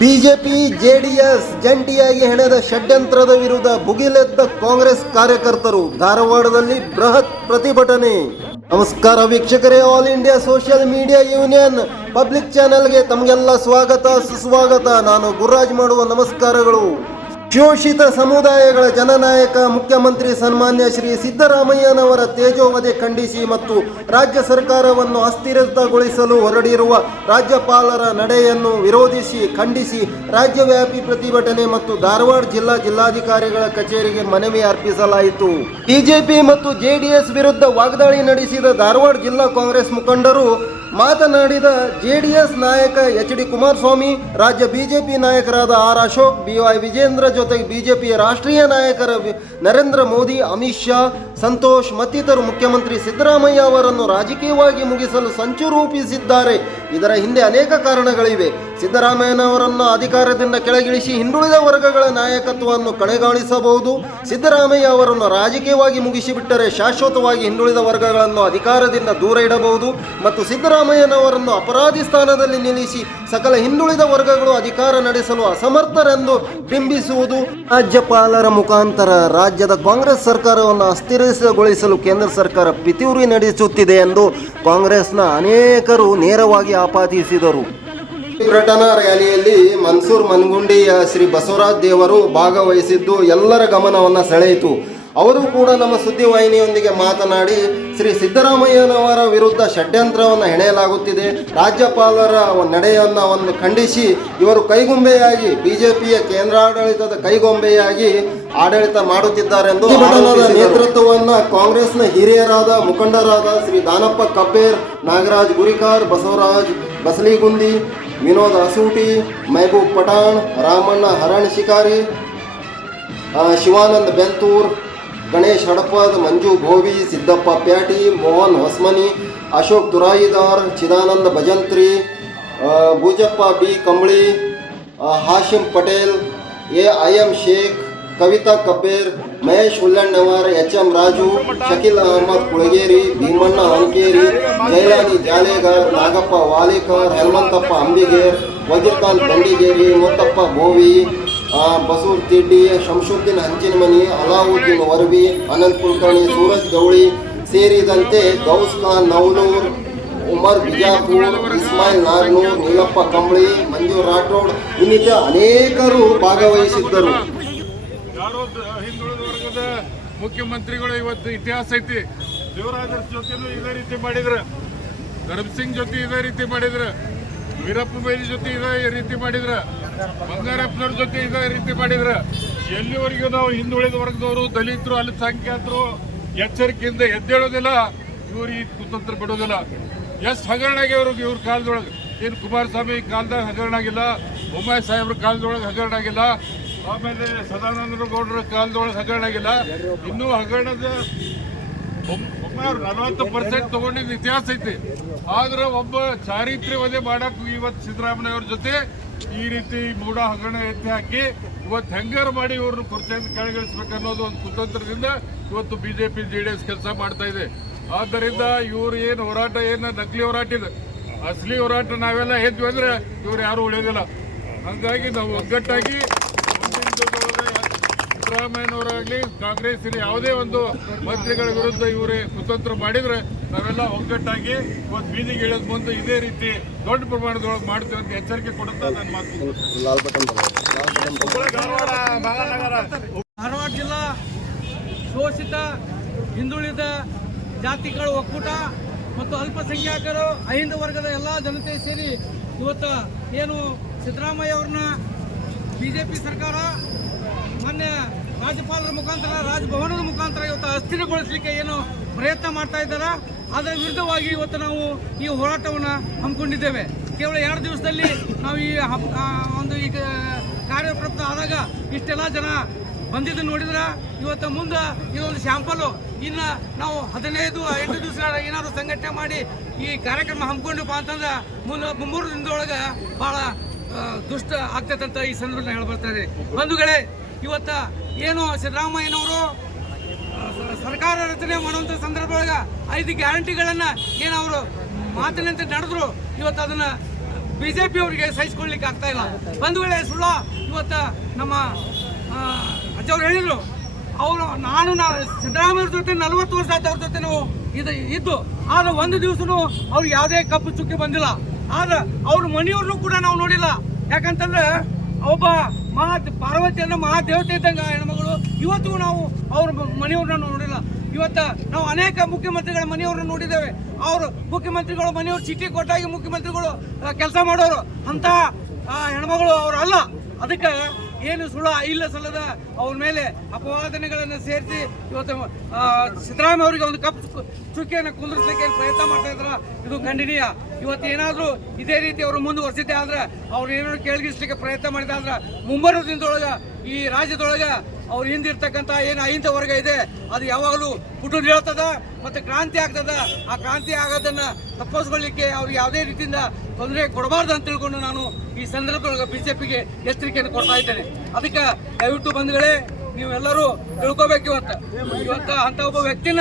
BJP, JDS ಜಂಟಿಯಾಗಿ ಹೆಣೆದ ಷಡ್ಯಂತ್ರದ ವಿರುದ್ಧ ಭುಗಿಲೆದ್ದ ಕಾಂಗ್ರೆಸ್ ಕಾರ್ಯಕರ್ತರು ಧಾರವಾಡದಲ್ಲಿ ಬೃಹತ್ ಪ್ರತಿಭಟನೆ. ನಮಸ್ಕಾರ ವೀಕ್ಷಕರೇ, all India social media union public ಚಾನೆಲ್ಗೆ ತಮಗೆಲ್ಲ ಸ್ವಾಗತ, ಸುಸ್ವಾಗತ. ನಾನು ಗುರುರಾಜ್ ಮಾಡುವ ನಮಸ್ಕಾರಗಳು. ಶೋಷಿತ ಸಮುದಾಯಗಳ ಜನನಾಯಕ ಮುಖ್ಯಮಂತ್ರಿ ಸನ್ಮಾನ್ಯ ಶ್ರೀ ಸಿದ್ದರಾಮಯ್ಯನವರ ತೇಜೋವಧೆ ಖಂಡಿಸಿ ಮತ್ತು ರಾಜ್ಯ ಸರ್ಕಾರವನ್ನು ಅಸ್ಥಿರತಗೊಳಿಸಲು ಹೊರಡಿರುವ ರಾಜ್ಯಪಾಲರ ನಡೆಯನ್ನು ವಿರೋಧಿಸಿ ಖಂಡಿಸಿ ರಾಜ್ಯವ್ಯಾಪಿ ಪ್ರತಿಭಟನೆ ಮತ್ತು ಧಾರವಾಡ ಜಿಲ್ಲಾ ಜಿಲ್ಲಾಧಿಕಾರಿಗಳ ಕಚೇರಿಗೆ ಮನವಿ ಅರ್ಪಿಸಲಾಯಿತು. ಬಿಜೆಪಿ ಮತ್ತು ಜೆಡಿಎಸ್ ವಿರುದ್ಧ ವಾಗ್ದಾಳಿ ನಡೆಸಿದ ಧಾರವಾಡ ಜಿಲ್ಲಾ ಕಾಂಗ್ರೆಸ್ ಮುಖಂಡರು ಮಾತನಾಡಿದ ಜೆಡಿಎಸ್ ನಾಯಕ ಎಚ್ ಡಿ ಕುಮಾರಸ್ವಾಮಿ, ರಾಜ್ಯ ಬಿಜೆಪಿ ನಾಯಕರಾದ R Ashok, B Y Vijayendra ಜೊತೆಗೆ ಬಿಜೆಪಿಯ ರಾಷ್ಟ್ರೀಯ ನಾಯಕರ ನರೇಂದ್ರ ಮೋದಿ, ಅಮಿತ್ ಶಾ, ಸಂತೋಷ್ ಮತ್ತಿತರು ಮುಖ್ಯಮಂತ್ರಿ ಸಿದ್ದರಾಮಯ್ಯ ಅವರನ್ನು ರಾಜಕೀಯವಾಗಿ ಮುಗಿಸಲು ಸಂಚು ರೂಪಿಸಿದ್ದಾರೆ. ಇದರ ಹಿಂದೆ ಅನೇಕ ಕಾರಣಗಳಿವೆ. ಸಿದ್ದರಾಮಯ್ಯನವರನ್ನು ಅಧಿಕಾರದಿಂದ ಕೆಳಗಿಳಿಸಿ ಹಿಂದುಳಿದ ವರ್ಗಗಳ ನಾಯಕತ್ವವನ್ನು ಕಡೆಗಾಣಿಸಬಹುದು ಸಿದ್ದರಾಮಯ್ಯ ಅವರನ್ನು ರಾಜಕೀಯವಾಗಿ ಮುಗಿಸಿಬಿಟ್ಟರೆ ಶಾಶ್ವತವಾಗಿ ಹಿಂದುಳಿದ ವರ್ಗಗಳನ್ನು ಅಧಿಕಾರದಿಂದ ದೂರ ಇಡಬಹುದು. ಮತ್ತು ಸಿದ್ದರಾಮಯ್ಯನವರನ್ನು ಅಪರಾಧಿ ಸ್ಥಾನದಲ್ಲಿ ನಿಲ್ಲಿಸಿ ಸಕಲ ಹಿಂದುಳಿದ ವರ್ಗಗಳು ಅಧಿಕಾರ ನಡೆಸಲು ಅಸಮರ್ಥರೆಂದು ಬಿಂಬಿಸುವುದು ರಾಜ್ಯಪಾಲರ ಮುಖಾಂತರ. ರಾಜ್ಯದ ಕಾಂಗ್ರೆಸ್ ಸರ್ಕಾರವನ್ನು ಅಸ್ಥಿರಗೊಳಿಸಲು ಕೇಂದ್ರ ಸರ್ಕಾರ ಪಿತೂರಿ ನಡೆಸುತ್ತಿದೆ ಎಂದು ಕಾಂಗ್ರೆಸ್ನ ಅನೇಕರು ನೇರವಾಗಿ ಆಪಾದಿಸಿದರು. ಪ್ರಕಟಣಾ ರ್ಯಾಲಿಯಲ್ಲಿ ಮನ್ಸೂರ್ ಮನ್ಗುಂಡಿಯ ಶ್ರೀ ಬಸವರಾಜ್ ದೇವರು ಭಾಗವಹಿಸಿದ್ದು ಎಲ್ಲರ ಗಮನವನ್ನು ಸೆಳೆಯಿತು. ಅವರು ಕೂಡ ನಮ್ಮ ಸುದ್ದಿವಾಹಿನಿಯೊಂದಿಗೆ ಮಾತನಾಡಿ ಶ್ರೀ ಸಿದ್ದರಾಮಯ್ಯನವರ ವಿರುದ್ಧ ಷಡ್ಯಂತ್ರವನ್ನು ಹೆಣೆಯಲಾಗುತ್ತಿದೆ. ರಾಜ್ಯಪಾಲರ ನಡೆಯನ್ನು ಒಂದು ಖಂಡಿಸಿ ಇವರು ಕೈಗೊಂಬೆಯಾಗಿ ಬಿಜೆಪಿಯ ಕೇಂದ್ರಾಡಳಿತದ ಕೈಗೊಂಬೆಯಾಗಿ ಆಡಳಿತ ಮಾಡುತ್ತಿದ್ದಾರೆಂದು ನೇತೃತ್ವವನ್ನು ಕಾಂಗ್ರೆಸ್ನ ಹಿರಿಯರಾದ ಮುಖಂಡರಾದ Shri Danappa Kabber Nagaraj Gurikar Basavaraj Basaligundi Vinod Asooti Mehboob Pathan Ramanna Haran Shikari Shivanand Bentur Ganesh Hadapad Manju Bhovi Siddappa Pyati Mohan Hosmani Ashok Turayidar Chidananda Bhajantri Bhujappa B Kambali Hashim Hashim Patel A I M Sheikh Kavita Kabber Mahesh Hullannavar H M Raju Shakeel Ahmed Kulageri Bhimanna Ankeri Jailani Jalegar Nagappa Walekar Hanumanthappa Ambiger Wazirkhan Bandigeri Muttappa ಆ, ಬಸೂರ್ ತಿಡ್ಡಿ ಶಂಶುದ್ದೀನ್ ಹಂಚಿನಮನಿ, ಅಲಾವುದ್ದೀನ್ ವರ್ವಿ, ಅನಂತ್ ಕುಲಕರ್ಣಿ, ಸೂರಜ್ ಗೌಳಿ ಸೇರಿದಂತೆ ಗೌಸ್ ಖಾನ್, ನವನೂರ್, ಉಮರ್ ಬಿಜಾಪುರ್, ಇಸ್ಮಾಯಿಲ್ ನಾರ್ನೂರ್ ನೀಲಪ್ಪ ಕಂಬಳಿ, ಮಂಜು ರಾಠೋಡ್ ಇನ್ನಿತ ಅನೇಕರು ಭಾಗವಹಿಸಿದ್ದರು. ಹಿಂದುಳಿದ ಮುಖ್ಯಮಂತ್ರಿಗಳು ಇವತ್ತು ಇತಿಹಾಸ ಐತಿ. ದೇವರಾಜರ ಜೊತೆನೂ ಇದೇ ರೀತಿ ಮಾಡಿದ್ರು. ಧರ್ಮ್ ಸಿಂಗ್ ಜೊತೆ ಇದೇ ರೀತಿ ಮಾಡಿದ್ರ. ವೀರಪ್ಪ ಬೈಲಿ ಜೊತೆ ಇದೇ ರೀತಿ ಮಾಡಿದ್ರ, ಬಂಗಾರಪ್ಪನವ್ರ ಜೊತೆ ಇದೇ ರೀತಿ ಮಾಡಿದ್ರ, ಎಲ್ಲಿವರೆಗೂ ನಾವು ಹಿಂದುಳಿದ ವರ್ಗದವರು, ದಲಿತರು, ಅಲ್ಪಸಂಖ್ಯಾತರು ಎಚ್ಚರಿಕೆಯಿಂದ ಎದ್ದೇಳೋದಿಲ್ಲ, ಇವ್ರು ಈ ಕುತಂತ್ರ ಬಿಡೋದಿಲ್ಲ ಎಷ್ಟು ಹಗರಣ ಆಗ್ಯಾವ್ರು ಇವ್ರ ಕಾಲದೊಳಗೆ, ಏನು ಕುಮಾರಸ್ವಾಮಿ ಕಾಲದಾಗ ಹಗರಣ ಆಗಿಲ್ಲ ಬೊಮ್ಮಾಯಿ ಸಾಹೇಬ್ರ ಕಾಲದೊಳಗೆ ಹಗರಣ ಆಗಿಲ್ಲ ಆಮೇಲೆ ಸದಾನಂದ ಗೌಡರ ಕಾಲದೊಳಗೆ ಹಗರಣ ಆಗಿಲ್ಲ ಇನ್ನೂ ಹಗರಣದ ಒಬ್ಬರು ನಲವತ್ತು ಪರ್ಸೆಂಟ್ ತಗೊಂಡಿದ್ದ ಇತಿಹಾಸ ಐತಿ. ಆದ್ರೆ ಒಬ್ಬ ಚಾರಿತ್ರ್ಯ ವಧೆ ಮಾಡಕ್ ಇವತ್ತು ಸಿದ್ದರಾಮಯ್ಯ ಅವ್ರ ಜೊತೆ ಈ ರೀತಿ ಮೂಡ ಹಗರಣ ಎತ್ತಿ ಹಾಕಿ ಇವತ್ತು ಹೆಂಗಾರು ಮಾಡಿ ಇವ್ರನ್ನ ಕುರ್ಚಿಯಿಂದ ಕೆಳಗಿಳಿಸ್ಬೇಕು ಅನ್ನೋದು ಒಂದು ಕುತಂತ್ರದಿಂದ ಇವತ್ತು ಬಿಜೆಪಿ ಜೆ ಡಿ ಎಸ್ ಕೆಲಸ ಮಾಡ್ತಾ ಇದೆ. ಆದ್ದರಿಂದ ಇವ್ರು ಏನು ಹೋರಾಟ, ಏನು ನಕಲಿ ಹೋರಾಟ ಇದೆ ಅಸಲಿ ಹೋರಾಟ ನಾವೆಲ್ಲ ಎದ್ವಿ ಅಂದ್ರೆ ಇವ್ರು ಯಾರು ಉಳಿಯೋದಿಲ್ಲ ಹಂಗಾಗಿ ನಾವು ಒಗ್ಗಟ್ಟಾಗಿ ಸಿದ್ದರಾಮಯ್ಯನವರಾಗ್ಲಿ ಕಾಂಗ್ರೆಸ್ ಇರಲಿ ಯಾವುದೇ ಒಂದು ಮಂತ್ರಿಗಳ ವಿರುದ್ಧ ಇವರೇ ಕುತಂತ್ರ ಮಾಡಿದ್ರೆ ನಾವೆಲ್ಲ ಒಗ್ಗಟ್ಟಾಗಿ ಇವತ್ತು ಬೀದಿಗೆ ಇಳಿದ ಮುಂದೆ ಇದೇ ರೀತಿ ದೊಡ್ಡ ಪ್ರಮಾಣದೊಳಗೆ ಮಾಡ್ತೀವಿ ಅಂತ ಎಚ್ಚರಿಕೆ ಕೊಡುತ್ತಾ ನನ್ನ ಮಾತು. ಧಾರವಾಡ ಜಿಲ್ಲಾ ಶೋಷಿತ ಹಿಂದುಳಿದ ಜಾತಿಗಳ ಒಕ್ಕೂಟ ಮತ್ತು ಅಲ್ಪಸಂಖ್ಯಾತರು ಅಹಿಂದ ವರ್ಗದ ಎಲ್ಲ ಜನತೆ ಸೇರಿ ಇವತ್ತು ಏನು ಸಿದ್ದರಾಮಯ್ಯ ಅವ್ರನ್ನ ಬಿ ಜೆ ಪಿ ಸರ್ಕಾರ ಮೊನ್ನೆ ರಾಜ್ಯಪಾಲರ ಮುಖಾಂತರ, ರಾಜಭವನದ ಮುಖಾಂತರ ಇವತ್ತು ಅಸ್ಥಿರಗೊಳಿಸಲಿಕ್ಕೆ ಏನು ಪ್ರಯತ್ನ ಮಾಡ್ತಾ ಇದ್ದಾರೆ? ಅದರ ವಿರುದ್ಧವಾಗಿ ಇವತ್ತು ನಾವು ಈ ಹೋರಾಟವನ್ನು ಹಮ್ಮಿಕೊಂಡಿದ್ದೇವೆ. ಕೇವಲ ಎರಡು ದಿವಸದಲ್ಲಿ ನಾವು ಈ ಒಂದು ಈಗ ಕಾರ್ಯಪ್ರಪ್ತ ಆದಾಗ ಇಷ್ಟೆಲ್ಲ ಜನ ಬಂದಿದ್ದು ನೋಡಿದ್ರೆ? ಇವತ್ತು ಮುಂದೆ ಇದೊಂದು ಶ್ಯಾಂಪಲು. ಇನ್ನು ನಾವು ಹದಿನೈದು, ಎಂಟು ದಿವಸ ಏನಾದರೂ ಸಂಘಟನೆ ಮಾಡಿ ಈ ಕಾರ್ಯಕ್ರಮ ಹಮ್ಮಿಕೊಂಡಪ್ಪ ಅಂತಂದ್ರೆ ಮುಂದೆ ಮೂರು ದಿನದೊಳಗೆ ಭಾಳ ದುಷ್ಟ ಆಗ್ತೈತೆ ಈ ಸಂದರ್ಭದಲ್ಲಿ ಹೇಳ್ಬರ್ತಾರೆ ಬಂಧುಗಳೇ ಇವತ್ತ ಏನು ಸಿದ್ದರಾಮಯ್ಯನವರು ಸರ್ಕಾರ ರಚನೆ ಮಾಡುವಂಥ ಸಂದರ್ಭದೊಳಗೆ ಐದು ಗ್ಯಾರಂಟಿಗಳನ್ನು ಏನು ಅವರು ಮಾತಿನಂತೆ ನಡೆದ್ರು, ಇವತ್ತು ಅದನ್ನು ಬಿಜೆಪಿ ಅವರಿಗೆ ಸಹಿಸ್ಕೊಳ್ಲಿಕ್ಕೆ ಆಗ್ತಾ ಇಲ್ಲ. ಒಂದು ವೇಳೆ ಸುಳ್ಳ ಇವತ್ತ ನಮ್ಮ ಅಜ್ಜವ್ರು ಹೇಳಿದರು. ಅವರು, ನಾನು ನಾ ಜೊತೆ ನಲವತ್ತು ವರ್ಷ ಆಯ್ತು ಅವ್ರ ಜೊತೆ ನಾವು ಇದು ಇದ್ದು. ಆದರೆ ಒಂದು ದಿವಸನೂ ಅವ್ರಿಗೆ ಯಾವುದೇ ಕಪ್ಪು ಚುಕ್ಕಿ ಬಂದಿಲ್ಲ. ಆದ್ರೆ ಅವ್ರ ಮನೆಯವ್ರನ್ನೂ ಕೂಡ ನಾವು ನೋಡಿಲ್ಲ. ಯಾಕಂತಂದ್ರೆ ಒಬ್ಬ ಮಹಾ ಪಾರ್ವತಿ ಅನ್ನೋ ಮಹಾದೇವತೆ ಇದ್ದಂಗ ಹೆಣ್ಮಗಳು, ಇವತ್ತಿಗೂ ನಾವು ಅವ್ರ ಮನೆಯವ್ರನ್ನ ನೋಡಿಲ್ಲ. ಇವತ್ತ ನಾವು ಅನೇಕ ಮುಖ್ಯಮಂತ್ರಿಗಳ ಮನೆಯವ್ರನ್ನ ನೋಡಿದ್ದೇವೆ. ಅವರು ಮುಖ್ಯಮಂತ್ರಿಗಳು ಮನೆಯವ್ರು ಚೀಟಿ ಕೊಟ್ಟಾಗಿ ಮುಖ್ಯಮಂತ್ರಿಗಳು ಕೆಲಸ ಮಾಡೋರು. ಅಂತ ಹೆಣ್ಮಗಳು ಅವ್ರು ಅಲ್ಲ ಅದಕ್ಕೆ ಏನು ಸುಳ್ಳು ಇಲ್ಲ ಸಲ್ಲದ? ಅವ್ರ ಮೇಲೆ ಅಪವಾದನೆಗಳನ್ನು ಸೇರಿಸಿ ಇವತ್ತು ಸಿದ್ದರಾಮಯ್ಯ ಅವರಿಗೆ ಒಂದು ಚುಕ್- ಚುಕ್ಕಿಯನ್ನು ಕುಂದಿರ್ಸ್ಲಿಕ್ಕೆ ಏನ್ ಪ್ರಯತ್ನ ಮಾಡ್ತಾ ಇದ್ರ? ಇದು ಖಂಡನೀಯ. ಇವತ್ತು ಏನಾದರೂ ಇದೇ ರೀತಿ ಅವರು ಮುಂದುವರಿಸಿದ್ದೆ ಆದ್ರೆ ಅವ್ರು ಏನಾದ್ರು ಕೇಳಗಿಸ್ಲಿಕ್ಕೆ ಪ್ರಯತ್ನ ಮಾಡಿದೆ ಆದ್ರೆ ಮುಂಬರುವ ದಿನದೊಳಗೆ ಈ ರಾಜ್ಯದೊಳಗೆ ಅವ್ರ ಹಿಂದಿರ್ತಕ್ಕಂಥ ಏನು ಅಹಿಂದ ವರ್ಗ ಇದೆ, ಅದು ಯಾವಾಗಲೂ ಪುಟು ಹೇಳ್ತದ ಮತ್ತೆ ಕ್ರಾಂತಿ ಆಗ್ತದ. ಆ ಕ್ರಾಂತಿ ಆಗೋದನ್ನ ತಪ್ಪಿಸ್ಕೊಳ್ಳಿಕ್ಕೆ ಅವ್ರಿಗೆ ಯಾವುದೇ ರೀತಿಯಿಂದ ತೊಂದರೆ ಕೊಡಬಾರ್ದು ಅಂತ ತಿಳ್ಕೊಂಡು ನಾನು ಈ ಸಂದರ್ಭದೊಳಗೆ ಬಿಜೆಪಿಗೆ ಎಚ್ಚರಿಕೆಯನ್ನು ಕೊಡ್ತಾ ಇದ್ದೇನೆ. ಅದಕ್ಕೆ ದಯವಿಟ್ಟು ಬಂಧುಗಳೇ, ನೀವೆಲ್ಲರೂ ತಿಳ್ಕೊಬೇಕು ಇವತ್ತು. ಇವತ್ತು ಅಂತ ಒಬ್ಬ ವ್ಯಕ್ತಿನ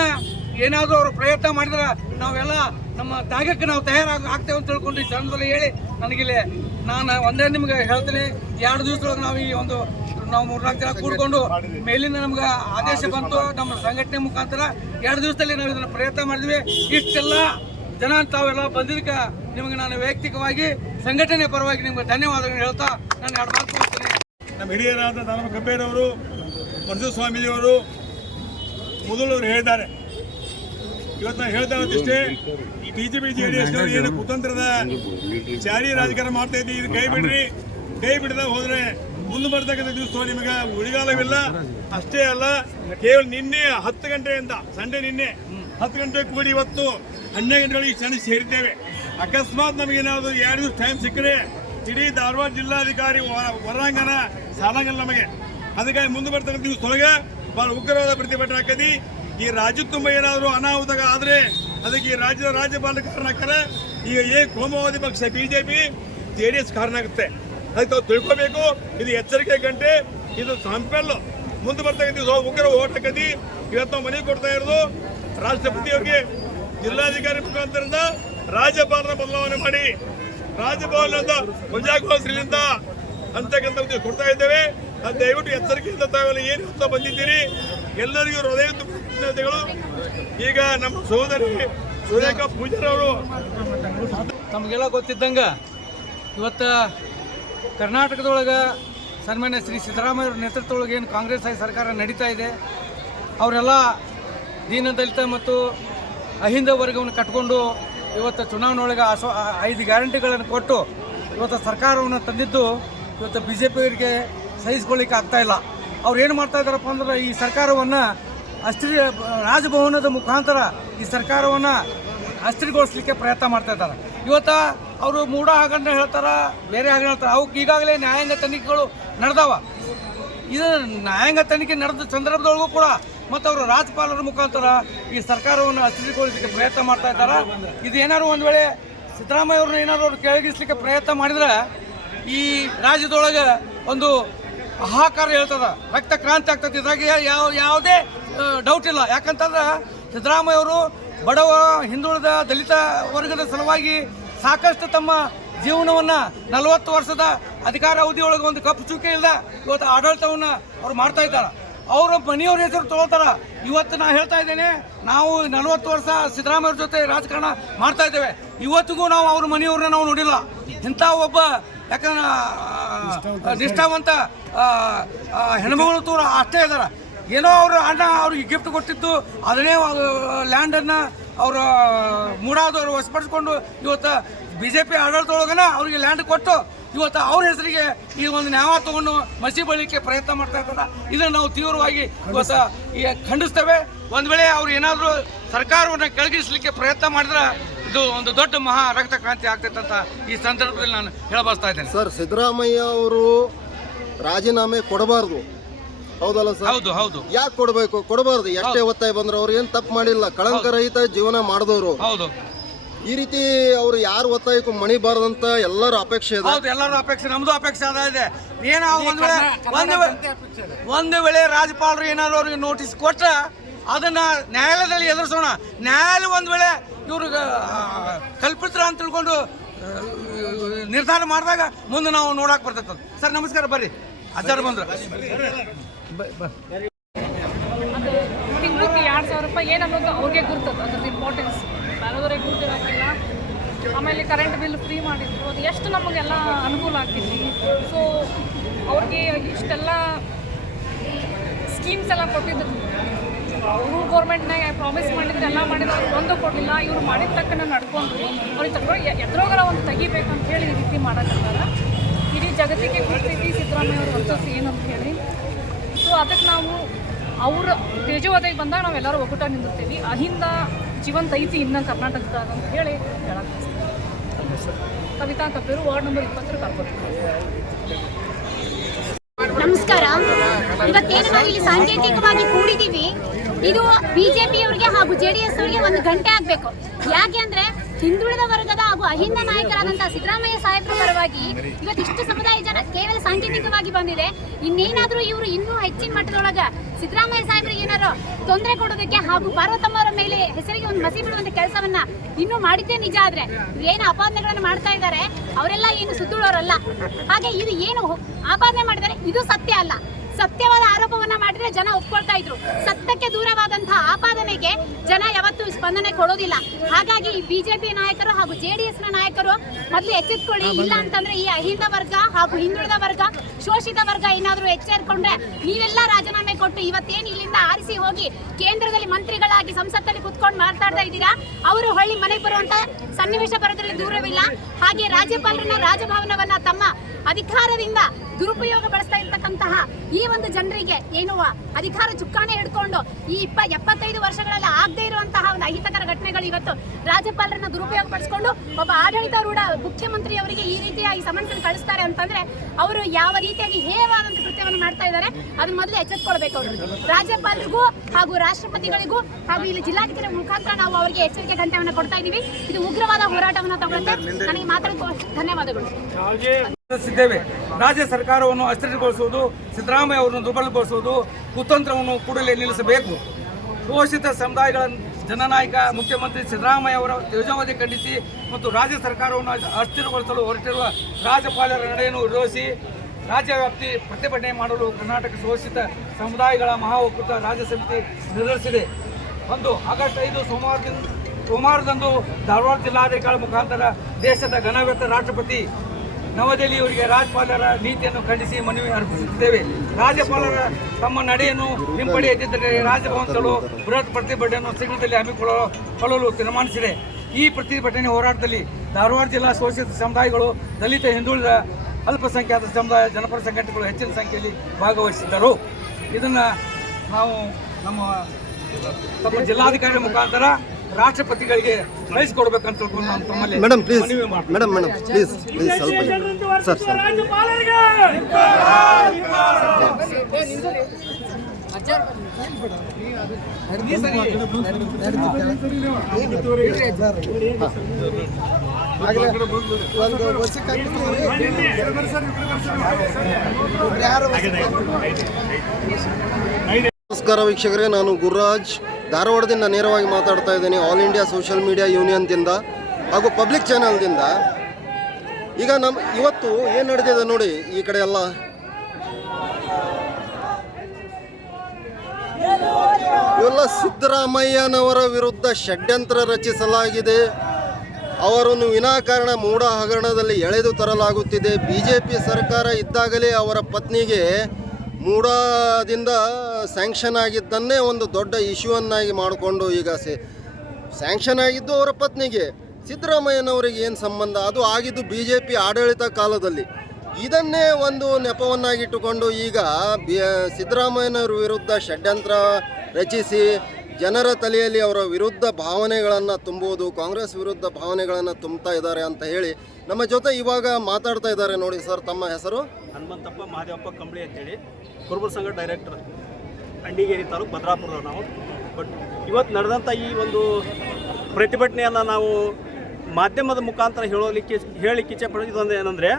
ಏನಾದರೂ ಅವರು ಪ್ರಯತ್ನ ಮಾಡಿದ್ರೆ ನಾವೆಲ್ಲ ನಮ್ಮ ತ್ಯಾಗಕ್ಕೆ ನಾವು ತಯಾರಾಗ, ಆಗ್ತೇವೆ ಅಂತ ತಿಳ್ಕೊಂಡು ಈ ಸಂದರ್ಭದಲ್ಲಿ ಹೇಳಿ, ನನಗಿಲ್ಲಿ ನಾನು ಒಂದೇ ನಿಮ್ಗೆ ಹೇಳ್ತೀನಿ, ಎರಡು ದಿವಸದೊಳಗೆ ನಾವು ಈ ಒಂದು ನಾವು ಮೂರ್ನಾಲ್ಕು ಜನ ಕೂಡ್ಕೊಂಡು ಮೇಲಿಂದ ನಮ್ಗೆ ಆದೇಶ ಬಂತು ನಮ್ಮ ಸಂಘಟನೆ ಮುಖಾಂತರ ಎರಡು ದಿವಸದಲ್ಲಿ ನಾವು ಇದನ್ನ ಪ್ರಯತ್ನ ಮಾಡಿದ್ವಿ. ಇಷ್ಟೆಲ್ಲ ಜನ ತಾವೆಲ್ಲ ಬಂದಿದ್ದಕ್ಕೆ ನಿಮಗೆ ನಾನು ವೈಯಕ್ತಿಕವಾಗಿ ಸಂಘಟನೆ ಪರವಾಗಿ ನಿಮ್ಗೆ ಧನ್ಯವಾದಗಳು ಹೇಳ್ತಾ ನಾನು ಎರಡು ಮಾತು ಕೊಡ್ತೀನಿ ನಮ್ಮ ಹಿರಿಯರಾದ ದಾನವ ಕಬ್ಬೇರವರು ಮಂಜು ಸ್ವಾಮೀಜಿಯವರು ಮೊದಲವರು ಹೇಳಿದ್ದಾರೆ. ಇವತ್ತು ನಾನು ಹೇಳ್ತಾ ಇರೋದಿಷ್ಟೇ ಈ ಬಿಜೆಪಿ ಜೆ ಡಿ ಎಸ್ ಏನು ಕುತಂತ್ರದ ಜಾರಿ ರಾಜಕಾರಣ ಮಾಡ್ತಾ ಇದ್ದೀವಿ ಇದು ಕೈ ಬಿಡ್ರಿ. ಕೈ ಬಿಡದ ಹೋದ್ರೆ ಮುಂದೆ ಬರ್ತಕ್ಕಂಥ ದಿವಸ ನಿಮಗೆ ಉಳಿಗಾಲವಿಲ್ಲ. ಅಷ್ಟೇ ಅಲ್ಲ, ಕೇವಲ ನಿನ್ನೆ ಹತ್ತು ಗಂಟೆಯಿಂದ, ಸಂಡೆ ನಿನ್ನೆ ಹತ್ತು ಗಂಟೆ ಕೂಡಿ ಇವತ್ತು ಹನ್ನೆರಡು ಗಂಟೆಗಳಿಗೆ ಕ್ಷಣ ಸೇರಿದ್ದೇವೆ. ಅಕಸ್ಮಾತ್ ನಮಗೇನಾದರೂ ಎರಡು ದಿವಸ ಟೈಮ್ ಸಿಕ್ಕರೆ ಇಡೀ ಧಾರವಾಡ ಜಿಲ್ಲಾಧಿಕಾರಿ ಹೊರ- ಹೊರಾಂಗಣ ಸಾಲಾಗಲ್ಲ ನಮಗೆ. ಅದಕ್ಕಾಗಿ ಮುಂದೆ ಬರ್ತಕ್ಕಂಥ ದಿವಸದೊಳಗೆ ಭಾಳ ಉಗ್ರವಾದ ಪ್ರತಿಭಟನೆ ಹಾಕದಿ. ಈ ರಾಜ್ಯ ತುಂಬ ಏನಾದರೂ ಅನಾಹುತ ಆದರೆ ಅದಕ್ಕೆ ಈ ರಾಜ್ಯದ ರಾಜ್ಯಪಾಲ ಕಾರಣ ಆಗ್ತಾರೆ ಈಗ ಏ ಕೋಮವಾದಿ ಪಕ್ಷ, ಬಿಜೆಪಿ, ಜೆ ಡಿ ಎಸ್ ಕಾರಣ ಆಗುತ್ತೆ. ಅದಕ್ಕೆ ತಾವು ತಿಳ್ಕೋಬೇಕು. ಇದು ಎಚ್ಚರಿಕೆ ಗಂಟೆ, ಇದು ಸಂಪೆಲ್ ಮುಂದೆ ಬರ್ತಾ ಇದ್ದೀವಿ ಉಗ್ರ ಹಾಕದಿ. ಇವತ್ತು ನಾವು ಮನೆಗೆ ಕೊಡ್ತಾ ಇರೋದು ರಾಷ್ಟ್ರಪತಿಯವರಿಗೆ ಜಿಲ್ಲಾಧಿಕಾರಿ ಮುಖಾಂತರದಿಂದ ರಾಜ್ಯಪಾಲರ ಬದಲಾವಣೆ ಮಾಡಿ. ರಾಜ್ಯಪಾಲ ವಜಾಗೋಸ್ರಿಲಿಂದ ಅಂತಕ್ಕಂಥ ಕೊಡ್ತಾ ಇದ್ದೇವೆ. ಅದು ದಯವಿಟ್ಟು ಎಚ್ಚರಿಕೆಯಿಂದ ತಾವೆಲ್ಲ ಏನು ಅಂತ ಬಂದಿದ್ದೀರಿ? ಎಲ್ಲರಿಗೂ ಹೃದಯ ಧನ್ಯವಾದಗಳು. ಈಗ ನಮ್ಮ ಸಹೋದರಿ ಸುರೇಖಾ ಪೂಜಾರವರು ನಮಗೆಲ್ಲ ಗೊತ್ತಿದ್ದಂಗ ಇವತ್ತು ಕರ್ನಾಟಕದೊಳಗೆ ಸನ್ಮಾನ್ಯ ಶ್ರೀ ಸಿದ್ದರಾಮಯ್ಯ ಅವ್ರ ನೇತೃತ್ವದೊಳಗೆ ಏನು ಕಾಂಗ್ರೆಸ್ ಆಗಿ ಸರ್ಕಾರ ನಡೀತಾ ಇದೆ, ಅವರೆಲ್ಲ ದೀನದಲಿತ ಮತ್ತು ಅಹಿಂದ ವರ್ಗವನ್ನು ಕಟ್ಕೊಂಡು ಇವತ್ತು ಚುನಾವಣೆ ಒಳಗೆ ಆಶ್ವ ಐದು ಗ್ಯಾರಂಟಿಗಳನ್ನು ಕೊಟ್ಟು ಇವತ್ತು ಸರ್ಕಾರವನ್ನು ತಂದಿದ್ದು ಇವತ್ತು ಬಿ ಜೆ ಪಿಯವರಿಗೆ ಸಹಿಸ್ಕೊಳ್ಳಿಕ್ಕೆ ಆಗ್ತಾಯಿಲ್ಲ ಅವ್ರು ಏನು ಮಾಡ್ತಾ ಇದ್ದಾರಪ್ಪ ಅಂದ್ರೆ ಈ ಸರ್ಕಾರವನ್ನು ಅಸ್ಥಿರ ರಾಜಭವನದ ಮುಖಾಂತರ ಈ ಸರ್ಕಾರವನ್ನು ಅಸ್ಥಿರಗೊಳಿಸ್ಲಿಕ್ಕೆ ಪ್ರಯತ್ನ ಮಾಡ್ತಾ ಇದ್ದಾರೆ. ಇವತ್ತ ಅವರು ಮೂಢ ಹಗರಣ ಹೇಳ್ತಾರ, ಬೇರೆ ಹಾಗೆ ಹೇಳ್ತಾರೆ. ಅವಕ್ಕೆ ಈಗಾಗಲೇ ನ್ಯಾಯಾಂಗ ತನಿಖೆಗಳು ನಡೆದವ. ಇದು ನ್ಯಾಯಾಂಗ ತನಿಖೆ ನಡೆದ ಸಂದರ್ಭದೊಳಗೂ ಕೂಡ ಮತ್ತು ಅವರು ರಾಜ್ಯಪಾಲರ ಮುಖಾಂತರ ಈ ಸರ್ಕಾರವನ್ನು ಅಸ್ಥಿರಗೊಳಿಸಲಿಕ್ಕೆ ಪ್ರಯತ್ನ ಮಾಡ್ತಾ ಇದ್ದಾರೆ. ಇದು ಏನಾದ್ರು ಒಂದು ವೇಳೆ ಸಿದ್ದರಾಮಯ್ಯ ಅವ್ರನ್ನ ಏನಾದ್ರು ಅವ್ರು ಕೆಳಗಿಸ್ಲಿಕ್ಕೆ ಪ್ರಯತ್ನ ಮಾಡಿದ್ರೆ ಈ ರಾಜ್ಯದೊಳಗೆ ಒಂದು ಹಾಹಾಕಾರ ಹೇಳ್ತದ, ರಕ್ತ ಕ್ರಾಂತಿ ಆಗ್ತದೆ. ಇದ್ರಾಗ ಯಾವ, ಯಾವುದೇ ಡೌಟ್ ಇಲ್ಲ. ಯಾಕಂತಂದ್ರೆ ಸಿದ್ದರಾಮಯ್ಯ ಅವರು ಬಡವ, ಹಿಂದುಳಿದ, ದಲಿತ ವರ್ಗದ ಸಲುವಾಗಿ ಸಾಕಷ್ಟು ತಮ್ಮ ಜೀವನವನ್ನ ನಲವತ್ತು ವರ್ಷದ ಅಧಿಕಾರ ಅವಧಿಯೊಳಗೆ ಒಂದು ಕಪ್ಪು ಚುಕ್ಕೆ ಇಲ್ಲದ ಇವತ್ತು ಆಡಳಿತವನ್ನ ಅವ್ರು ಮಾಡ್ತಾ ಇದ್ದಾರೆ. ಅವರ ಮನೆಯವ್ರ ಹೆಸರು ತಗೊಳ್ತಾರ ಇವತ್ತು ನಾ ಹೇಳ್ತಾ ಇದ್ದೇನೆ, ನಾವು ನಲವತ್ತು ವರ್ಷ ಸಿದ್ದರಾಮಯ್ಯ ಜೊತೆ ರಾಜಕಾರಣ ಮಾಡ್ತಾ ಇದ್ದೇವೆ. ಇವತ್ತಿಗೂ ನಾವು ಅವ್ರ ಮನೆಯವ್ರನ್ನ ನಾವು ನೋಡಿಲ್ಲ. ಇಂಥ ಒಬ್ಬ ಯಾಕಂದ್ರೆ ನಿಷ್ಠಾವಂತ ಹೆಣ್ಮಗಳು ತೂರ ಅಷ್ಟೇ ಇದ್ದಾರೆ ಏನೋ ಅವರು ಅಣ್ಣ ಅವ್ರಿಗೆ ಗಿಫ್ಟ್ ಕೊಟ್ಟಿದ್ದು, ಅದನ್ನೇ ಲ್ಯಾಂಡನ್ನು ಅವರ ಮೂಡಾದವರು ವಶಪಡಿಸ್ಕೊಂಡು ಇವತ್ತು ಬಿ ಜೆ ಪಿ ಆಡಳಿತದೊಳಗನ ಅವ್ರಿಗೆ ಲ್ಯಾಂಡ್ ಕೊಟ್ಟು ಇವತ್ತು ಅವ್ರ ಹೆಸರಿಗೆ ಈ ಒಂದು ನ್ಯಾಯ ತಗೊಂಡು ಮಸಿ ಬಳಿಕೆ ಪ್ರಯತ್ನ ಮಾಡ್ತಾ ಇದ್ದಾರೆ. ಇದನ್ನು ನಾವು ತೀವ್ರವಾಗಿ ಇವತ್ತು ಖಂಡಿಸ್ತೇವೆ. ಒಂದು ವೇಳೆ ಅವ್ರು ಏನಾದರೂ ಸರ್ಕಾರವನ್ನು ಕೆಳಗಿಸ್ಲಿಕ್ಕೆ ಪ್ರಯತ್ನ ಮಾಡಿದ್ರೆ ಇದು ಒಂದು ದೊಡ್ಡ ಮಹಾ ರಕ್ತ ಕ್ರಾಂತಿ ಆಗ್ತೈತೆ ಅಂತ ಈ ಸಂದರ್ಭದಲ್ಲಿ ನಾನು ಹೇಳಬಸ್ತಾ ಇದ್ದೇನೆ. ಸರ್, ಸಿದ್ದರಾಮಯ್ಯ ಅವರು ರಾಜೀನಾಮೆ ಕೊಡಬಾರ್ದು. ಹೌದಲ್ಲ ಸರ್? ಹೌದು ಹೌದು. ಯಾಕೆ ಕೊಡಬೇಕು? ಕೊಡಬಾರ್ದು. ಎಷ್ಟೇ ಒತ್ತಾಯ ಬಂದ್ರು ಅವ್ರು ಏನು ತಪ್ಪು ಮಾಡಿಲ್ಲ. ಕಳಂಕ ರಹಿತ ಜೀವನ ಮಾಡಿದವರು. ಹೌದು. ಈ ರೀತಿ ಅವ್ರು ಯಾರು ಒತ್ತಾಯಕ್ಕೂ ಮಣಿಬಾರ್ದಂತ ಎಲ್ಲರ ಅಪೇಕ್ಷೆ ಇದೆ. ಹೌದು ಎಲ್ಲರೂ ಅಪೇಕ್ಷೆ ನಮ್ದು ಅಪೇಕ್ಷೆ ಅದ ಇದೆ. ಏನೋ ಒಂದ್ ವೇಳೆ ಒಂದು ವೇ- ಒಂದು ವೇಳೆ ರಾಜ್ಯಪಾಲರು ಏನಾದ್ರು ಅವ್ರಿಗೆ ನೋಟಿಸ್ ಕೊಟ್ಟರೆ ಅದನ್ನ ನ್ಯಾಯಾಲಯದಲ್ಲಿ ಎದುರಿಸೋಣ. ನ್ಯಾಯಾಲಯ ಒಂದ್ ವೇಳೆ ಇವರು ಕಲ್ಪಿಸ್ರ ಅಂತ ತಿಳ್ಕೊಂಡು ಆ, ನಿರ್ಧಾರ ಮಾಡಿದಾಗ ಮುಂದೆ ನಾವು ನೋಡಕ್ ಬರ್ತೈತೆ ಸರ್ ನಮಸ್ಕಾರ ಬರ್ರಿ. ಅಜ್ಜಾರು ಬಂದ್ರು. ತಿಂಗಳಿಗೆ ಎರಡು ಸಾವಿರ ರೂಪಾಯಿ ಏನು ಅನ್ನೋದು ಅವ್ರಿಗೆ ಗುರ್ತದ, ಅದ್ರದ್ದು ಇಂಪಾರ್ಟೆನ್ಸ್ ಬೇರೆದವ್ರಿಗೆ ಗುರ್ತಿರೋಕ್ಕಿಲ್ಲ ಆಮೇಲೆ ಕರೆಂಟ್ ಬಿಲ್ ಫ್ರೀ ಮಾಡಿದ್ರು. ಅದು ಎಷ್ಟು ನಮಗೆಲ್ಲ ಅನುಕೂಲ ಆಗ್ತೈತಿ ಸೊ ಅವ್ರಿಗೆ ಇಷ್ಟೆಲ್ಲ ಸ್ಕೀಮ್ಸ್ ಎಲ್ಲ ಕೊಟ್ಟಿದ್ದು ಅವರು ಗೌರ್ಮೆಂಟ್ನಾಗ ಪ್ರಾಮಿಸ್ ಮಾಡಿದ್ರೆ ಎಲ್ಲ ಮಾಡಿದ್ರು ಒಂದು ಕೊಡಲಿಲ್ಲ. ಇವ್ರು ಮಾಡಿದ ತಕ್ಕನ ನಡ್ಕೊಂಡ್ರು. ಅವ್ರಿಗೆ ತಗೊಂಡು ಎದ್ರೋಗರ ಒಂದು ತೆಗಿಬೇಕಂತ ಹೇಳಿ ಈ ರೀತಿ ಮಾಡಕತ್ತಾರ. ಇಡೀ ಜಗತ್ತಿಗೆ ಗೊತ್ತೈತಿ ಸಿದ್ದರಾಮಯ್ಯ ಅವ್ರ ವರ್ಚಸ್ ಏನಂತ ಹೇಳಿ. ಅದಕ್ಕೆ ನಾವು ಅವ್ರ ತೇಜವಾದಿಗೆ ಬಂದಾಗ ನಾವೆಲ್ಲರೂ ಒಕ್ಕೂಟ ನಿಂದಿರ್ತೀವಿ. ಅಹಿಂದ ಜೀವಂತ ಐತಿ ಇನ್ನ ಕರ್ನಾಟಕದ ಅಂತ ಹೇಳಿ ಹೇಳಕ್ಕೆ. ಕವಿತಾ ಕಪೇರು ವಾರ್ಡ್ ನಂಬರ್ ಇಪ್ಪತ್ತರ ಕಾರ್ಪೊರೇಟ್. ನಮಸ್ಕಾರ. ಇವತ್ತೇನು ನಾವು ಇಲ್ಲಿ ಸಾಂಕೇತಿಕವಾಗಿ ಕೂಡಿದೀವಿ, ಇದು ಬಿಜೆಪಿಯವರಿಗೆ ಹಾಗೂ ಜೆ ಡಿ ಎಸ್ ಅವರಿಗೆ ಒಂದು ಗಂಟೆ ಆಗಬೇಕು. ಯಾಕೆ ಅಂದ್ರೆ ಹಿಂದುಳಿದ ವರ್ಗದ ಹಾಗೂ ಅಹಿಂದ ನಾಯಕರಾದಂತಹ ಸಿದ್ದರಾಮಯ್ಯ ಸಾಹೇಬರ ಪರವಾಗಿ ಇವತ್ತಿಷ್ಟು ಸಮುದಾಯ ಜನ ಕೇವಲ ಸಾಂಕೇತಿಕವಾಗಿ ಬಂದಿದೆ. ಇನ್ನೇನಾದ್ರೂ ಇವರು ಇನ್ನೂ ಹೆಚ್ಚಿನ ಮಟ್ಟದೊಳಗ ಸಿದ್ದರಾಮಯ್ಯ ಸಾಹೇಬರಿಗೆ ಏನಾದ್ರು ತೊಂದರೆ ಕೊಡೋದಕ್ಕೆ ಹಾಗೂ ಪಾರ್ವತಮ್ಮವರ ಮೇಲೆ ಹೆಸರಿಗೆ ಒಂದು ಮಸಿ ಬಿಡುವಂತ ಕೆಲಸವನ್ನ ಇನ್ನೂ ಮಾಡಿದ್ದೇ ನಿಜ ಆದ್ರೆ ಏನು ಅಪಾದನೆಗಳನ್ನು ಮಾಡ್ತಾ ಇದ್ದಾರೆ, ಅವರೆಲ್ಲ ಏನು ಸುತ್ತುಳೋರಲ್ಲ ಹಾಗೆ ಇದು ಏನು ಆಪಾದನೆ ಮಾಡಿದರೆ ಇದು ಸತ್ಯ ಅಲ್ಲ. ಸತ್ಯವಾದ ಜನ ಒಪ್ಕೊಳ್ತಾ ಇದ್ರು. ಸತ್ಯಕ್ಕೆ ದೂರವಾದಂತಹ ಆಪಾದನೆಗೆ ಜನ ಯಾವತ್ತೂ ಸ್ಪಂದನೆ ಕೊಡೋದಿಲ್ಲ. ಹಾಗಾಗಿ ಈ ಬಿಜೆಪಿ ನಾಯಕರು ಹಾಗೂ ಜೆಡಿಎಸ್ನ ನಾಯಕರು ಮೊದಲು ಎಚ್ಚೆತ್ಕೊಳ್ಳಿ. ಇಲ್ಲ ಅಂತಂದ್ರೆ ಈ ಅಹಿಂದ ವರ್ಗ ಹಾಗೂ ಹಿಂದುಳಿದ ವರ್ಗ, ಶೋಷಿತ ವರ್ಗ ಏನಾದ್ರೂ ಎಚ್ಚೇರ್ಕೊಂಡ್ರೆ ನೀವೆಲ್ಲ ರಾಜೀನಾಮೆ ಕೊಟ್ಟು ಇವತ್ತೇನು ಇಲ್ಲಿಂದ ಆರಿಸಿ ಹೋಗಿ ಕೇಂದ್ರದಲ್ಲಿ ಮಂತ್ರಿಗಳಾಗಿ ಸಂಸತ್ತಲ್ಲಿ ಕುತ್ಕೊಂಡು ಮಾತಾಡ್ತಾ ಇದ್ದೀರಾ? ಅವರು ಹೊಳ್ಳಿ ಮನೆಗೆ ಬರುವಂತ ಸನ್ನಿವೇಶ ಬರೋದ್ರಲ್ಲಿ ದೂರವಿಲ್ಲ. ಹಾಗೆ ರಾಜ್ಯಪಾಲರನ್ನ ರಾಜಭವನವನ್ನ ತಮ್ಮ ಅಧಿಕಾರದಿಂದ ದುರುಪಯೋಗ ಬಳಸ್ತಾ ಇರ್ತಕ್ಕಂತಹ ಈ ಒಂದು ಜನರಿಗೆ ಏನು ಅಧಿಕಾರ ಚುಕ್ಕಾಣೆ ಹಿಡ್ಕೊಂಡು ಈ ಇಪ್ಪ ಎಪ್ಪತ್ತೈದು ವರ್ಷಗಳಲ್ಲಿ ಆಗದೆ ಇರುವಂತಹ ಒಂದು ಅಹಿತಕರ ಘಟನೆಗಳು ಇವತ್ತು ರಾಜ್ಯಪಾಲರನ್ನ ದುರುಪಯೋಗ ಪಡಿಸ್ಕೊಂಡು ಒಬ್ಬ ಆಡಳಿತಾರೂಢ ಮುಖ್ಯಮಂತ್ರಿ ಅವರಿಗೆ ಈ ರೀತಿಯಾಗಿ ಸಮನ್ಸ್ ಕಳಿಸ್ತಾರೆ ಅಂತಂದ್ರೆ ಅವರು ಯಾವ ರೀತಿಯಾಗಿ ಹೇಯವಾದಂತ ಕೃತ್ಯವನ್ನು ಮಾಡ್ತಾ ಇದ್ದಾರೆ, ಅದನ್ನ ಮೊದಲು ಎಚ್ಚೆತ್ಕೊಳ್ಬೇಕು ಅವರು. ರಾಜ್ಯಪಾಲರಿಗೂ ಹಾಗೂ ರಾಷ್ಟ್ರಪತಿಗಳಿಗೂ ಹಾಗೂ ಇಲ್ಲಿ ಜಿಲ್ಲಾಧಿಕಾರಿ ಮುಖಾಂತರ ನಾವು ಅವರಿಗೆ ಎಚ್ಚರಿಕೆ ಘಂಟೆಯನ್ನು ಕೊಡ್ತಾ ಇದ್ದೀವಿ ಇದು ಉಗ್ರವಾದ ಹೋರಾಟವನ್ನು ತಗೊಳುತ್ತೆ ನನಗೆ ಮಾತ್ರ ಧನ್ಯವಾದಗಳು. ರಾಜ್ಯ ಸರ್ಕಾರವನ್ನು ಅಸ್ಥಿರಗೊಳಿಸುವುದು, ಸಿದ್ದರಾಮಯ್ಯ ಅವರನ್ನು ದುರ್ಬಲಗೊಳಿಸುವುದು, ಕುತಂತ್ರವನ್ನು ಕೂಡಲೇ ನಿಲ್ಲಿಸಬೇಕು. ಶೋಷಿತ ಸಮುದಾಯಗಳ ಜನನಾಯಕ ಮುಖ್ಯಮಂತ್ರಿ ಸಿದ್ದರಾಮಯ್ಯ ಅವರ ತೇಜೋವಧಿ ಖಂಡಿಸಿ ಮತ್ತು ರಾಜ್ಯ ಸರ್ಕಾರವನ್ನು ಅಸ್ಥಿರಗೊಳಿಸಲು ಹೊರಟಿರುವ ರಾಜ್ಯಪಾಲರ ನಡೆಯನ್ನು ವಿರೋಧಿಸಿ ರಾಜ್ಯ ವ್ಯಾಪ್ತಿ ಪ್ರತಿಭಟನೆ ಮಾಡಲು ಕರ್ನಾಟಕ ಶೋಷಿತ ಸಮುದಾಯಗಳ ಮಹಾ ಒಕ್ಕೂಟ ರಾಜ್ಯ ಸಮಿತಿ ನಿರ್ಧರಿಸಿದೆ. ಒಂದು ಆಗಸ್ಟ್ ಐದು ಸೋಮವಾರದಿಂದ ಸೋಮವಾರದಂದು ಧಾರವಾಡ ಜಿಲ್ಲಾಧಿಕಾರಿ ಮುಖಾಂತರ ದೇಶದ ಘನವ್ಯರ್ಥ ರಾಷ್ಟ್ರಪತಿ ನವದೆಹಲಿಯವರಿಗೆ ರಾಜ್ಯಪಾಲರ ನೀತಿಯನ್ನು ಖಂಡಿಸಿ ಮನವಿ ಅರ್ಪಿಸುತ್ತೇವೆ. ರಾಜ್ಯಪಾಲರ ತಮ್ಮ ನಡೆಯನ್ನು ಹಿಂಪಡೆಯದಿದ್ದರೆ ರಾಜಭವನಗಳು ಬೃಹತ್ ಪ್ರತಿಭಟನೆಯನ್ನು ಶೀಘ್ರದಲ್ಲಿ ಹಮ್ಮಿಕೊಳ್ಳಲು ತೀರ್ಮಾನಿಸಿದೆ. ಈ ಪ್ರತಿಭಟನೆ ಹೋರಾಟದಲ್ಲಿ ಧಾರವಾಡ ಜಿಲ್ಲಾ ಶೋಷಿತ ಸಮುದಾಯಗಳು, ದಲಿತ, ಹಿಂದುಳಿದ ಅಲ್ಪಸಂಖ್ಯಾತ ಸಮುದಾಯ, ಜನಪರ ಸಂಘಟನೆಗಳು ಹೆಚ್ಚಿನ ಸಂಖ್ಯೆಯಲ್ಲಿ ಭಾಗವಹಿಸಿದ್ದರು. ಇದನ್ನು ನಾವು ನಮ್ಮ ತಮ್ಮ ಜಿಲ್ಲಾಧಿಕಾರಿ ಮುಖಾಂತರ ರಾಷ್ಟ್ರಪತಿಗಳಿಗೆ ಪ್ರೈಸ್ ಕೊಡ್ಬೇಕಂತ ನಾನು ತಮ್ಮಲ್ಲಿ madam please. Madam madam please please ಸ್ವಲ್ಪ ಸರ್ ಸರ್ ನಮಸ್ಕಾರ ವೀಕ್ಷಕರೇ ನಾನು ಗುರುರಾಜ್. ಧಾರವಾಡದಿಂದ ನೇರವಾಗಿ ಮಾತಾಡ್ತಾ ಇದ್ದೀನಿ. ಆಲ್ ಇಂಡಿಯಾ ಸೋಷಿಯಲ್ ಮೀಡಿಯಾ ಯೂನಿಯನ್ದಿಂದ ಹಾಗೂ ಪಬ್ಲಿಕ್ ಚಾನಲ್ದಿಂದ ಈಗ ನಮ್ಮ ಇವತ್ತು ಏನು ನಡೆದಿದೆ ನೋಡಿ ಈ ಕಡೆ ಎಲ್ಲ? ಇವೆಲ್ಲ ಸಿದ್ದರಾಮಯ್ಯನವರ ವಿರುದ್ಧ ಷಡ್ಯಂತ್ರ ರಚಿಸಲಾಗಿದೆ. ಅವರನ್ನು ವಿನಾಕಾರಣ ಮೂಢ ಹಗರಣದಲ್ಲಿ ಎಳೆದು ತರಲಾಗುತ್ತಿದೆ. ಬಿ ಸರ್ಕಾರ ಇದ್ದಾಗಲೇ ಅವರ ಪತ್ನಿಗೆ ಮೂಢದಿಂದ ಸ್ಯಾಂಕ್ಷನ್ ಆಗಿದ್ದನ್ನೇ ಒಂದು ದೊಡ್ಡ ಇಶ್ಯೂವನ್ನಾಗಿ ಮಾಡಿಕೊಂಡು ಈಗ ಸ್ಯಾಂಕ್ಷನ್ ಆಗಿದ್ದು ಅವರ ಪತ್ನಿಗೆ. ಸಿದ್ದರಾಮಯ್ಯನವರಿಗೆ ಏನು ಸಂಬಂಧ? ಅದು ಆಗಿದ್ದು ಬಿ ಜೆ ಪಿ ಆಡಳಿತ ಕಾಲದಲ್ಲಿ. ಇದನ್ನೇ ಒಂದು ನೆಪವನ್ನಾಗಿಟ್ಟುಕೊಂಡು ಈಗ ಬಿ, ಸಿದ್ದರಾಮಯ್ಯನವರ ವಿರುದ್ಧ ಷಡ್ಯಂತ್ರ ರಚಿಸಿ, ಜನರ ತಲೆಯಲ್ಲಿ ಅವರ ವಿರುದ್ಧ ಭಾವನೆಗಳನ್ನು ತುಂಬುವುದು, ಕಾಂಗ್ರೆಸ್ ವಿರುದ್ಧ ಭಾವನೆಗಳನ್ನು ತುಂಬ್ತಾ ಇದ್ದಾರೆ ಅಂತ ಹೇಳಿ ನಮ್ಮ ಜೊತೆ ಇವಾಗ ಮಾತಾಡ್ತಾ ಇದ್ದಾರೆ ನೋಡಿ ಸರ್ ತಮ್ಮ ಹೆಸರು. ಹನುಮಂತಪ್ಪ ಮಹಾದೇವಪ್ಪ ಕಂಬಳಿ ಅಂತೇಳಿ. ಕುರುಬರ ಸಂಘ ಡೈರೆಕ್ಟರ್ ಅಂಡಿಗೇರಿ ತಾಲೂಕು ಭದ್ರಾಪುರದವ್ರು ನಾವು. ಬಟ್ ಇವತ್ತು ನಡೆದಂಥ ಈ ಒಂದು ಪ್ರತಿಭಟನೆಯನ್ನು ನಾವು ಮಾಧ್ಯಮದ ಮುಖಾಂತರ ಹೇಳೋಲಿಕ್ಕೆ ಹೇಳಲಿಕ್ಕೆ ಇಚ್ಛೆ ಪಡೋದು ಏನಂದರೆ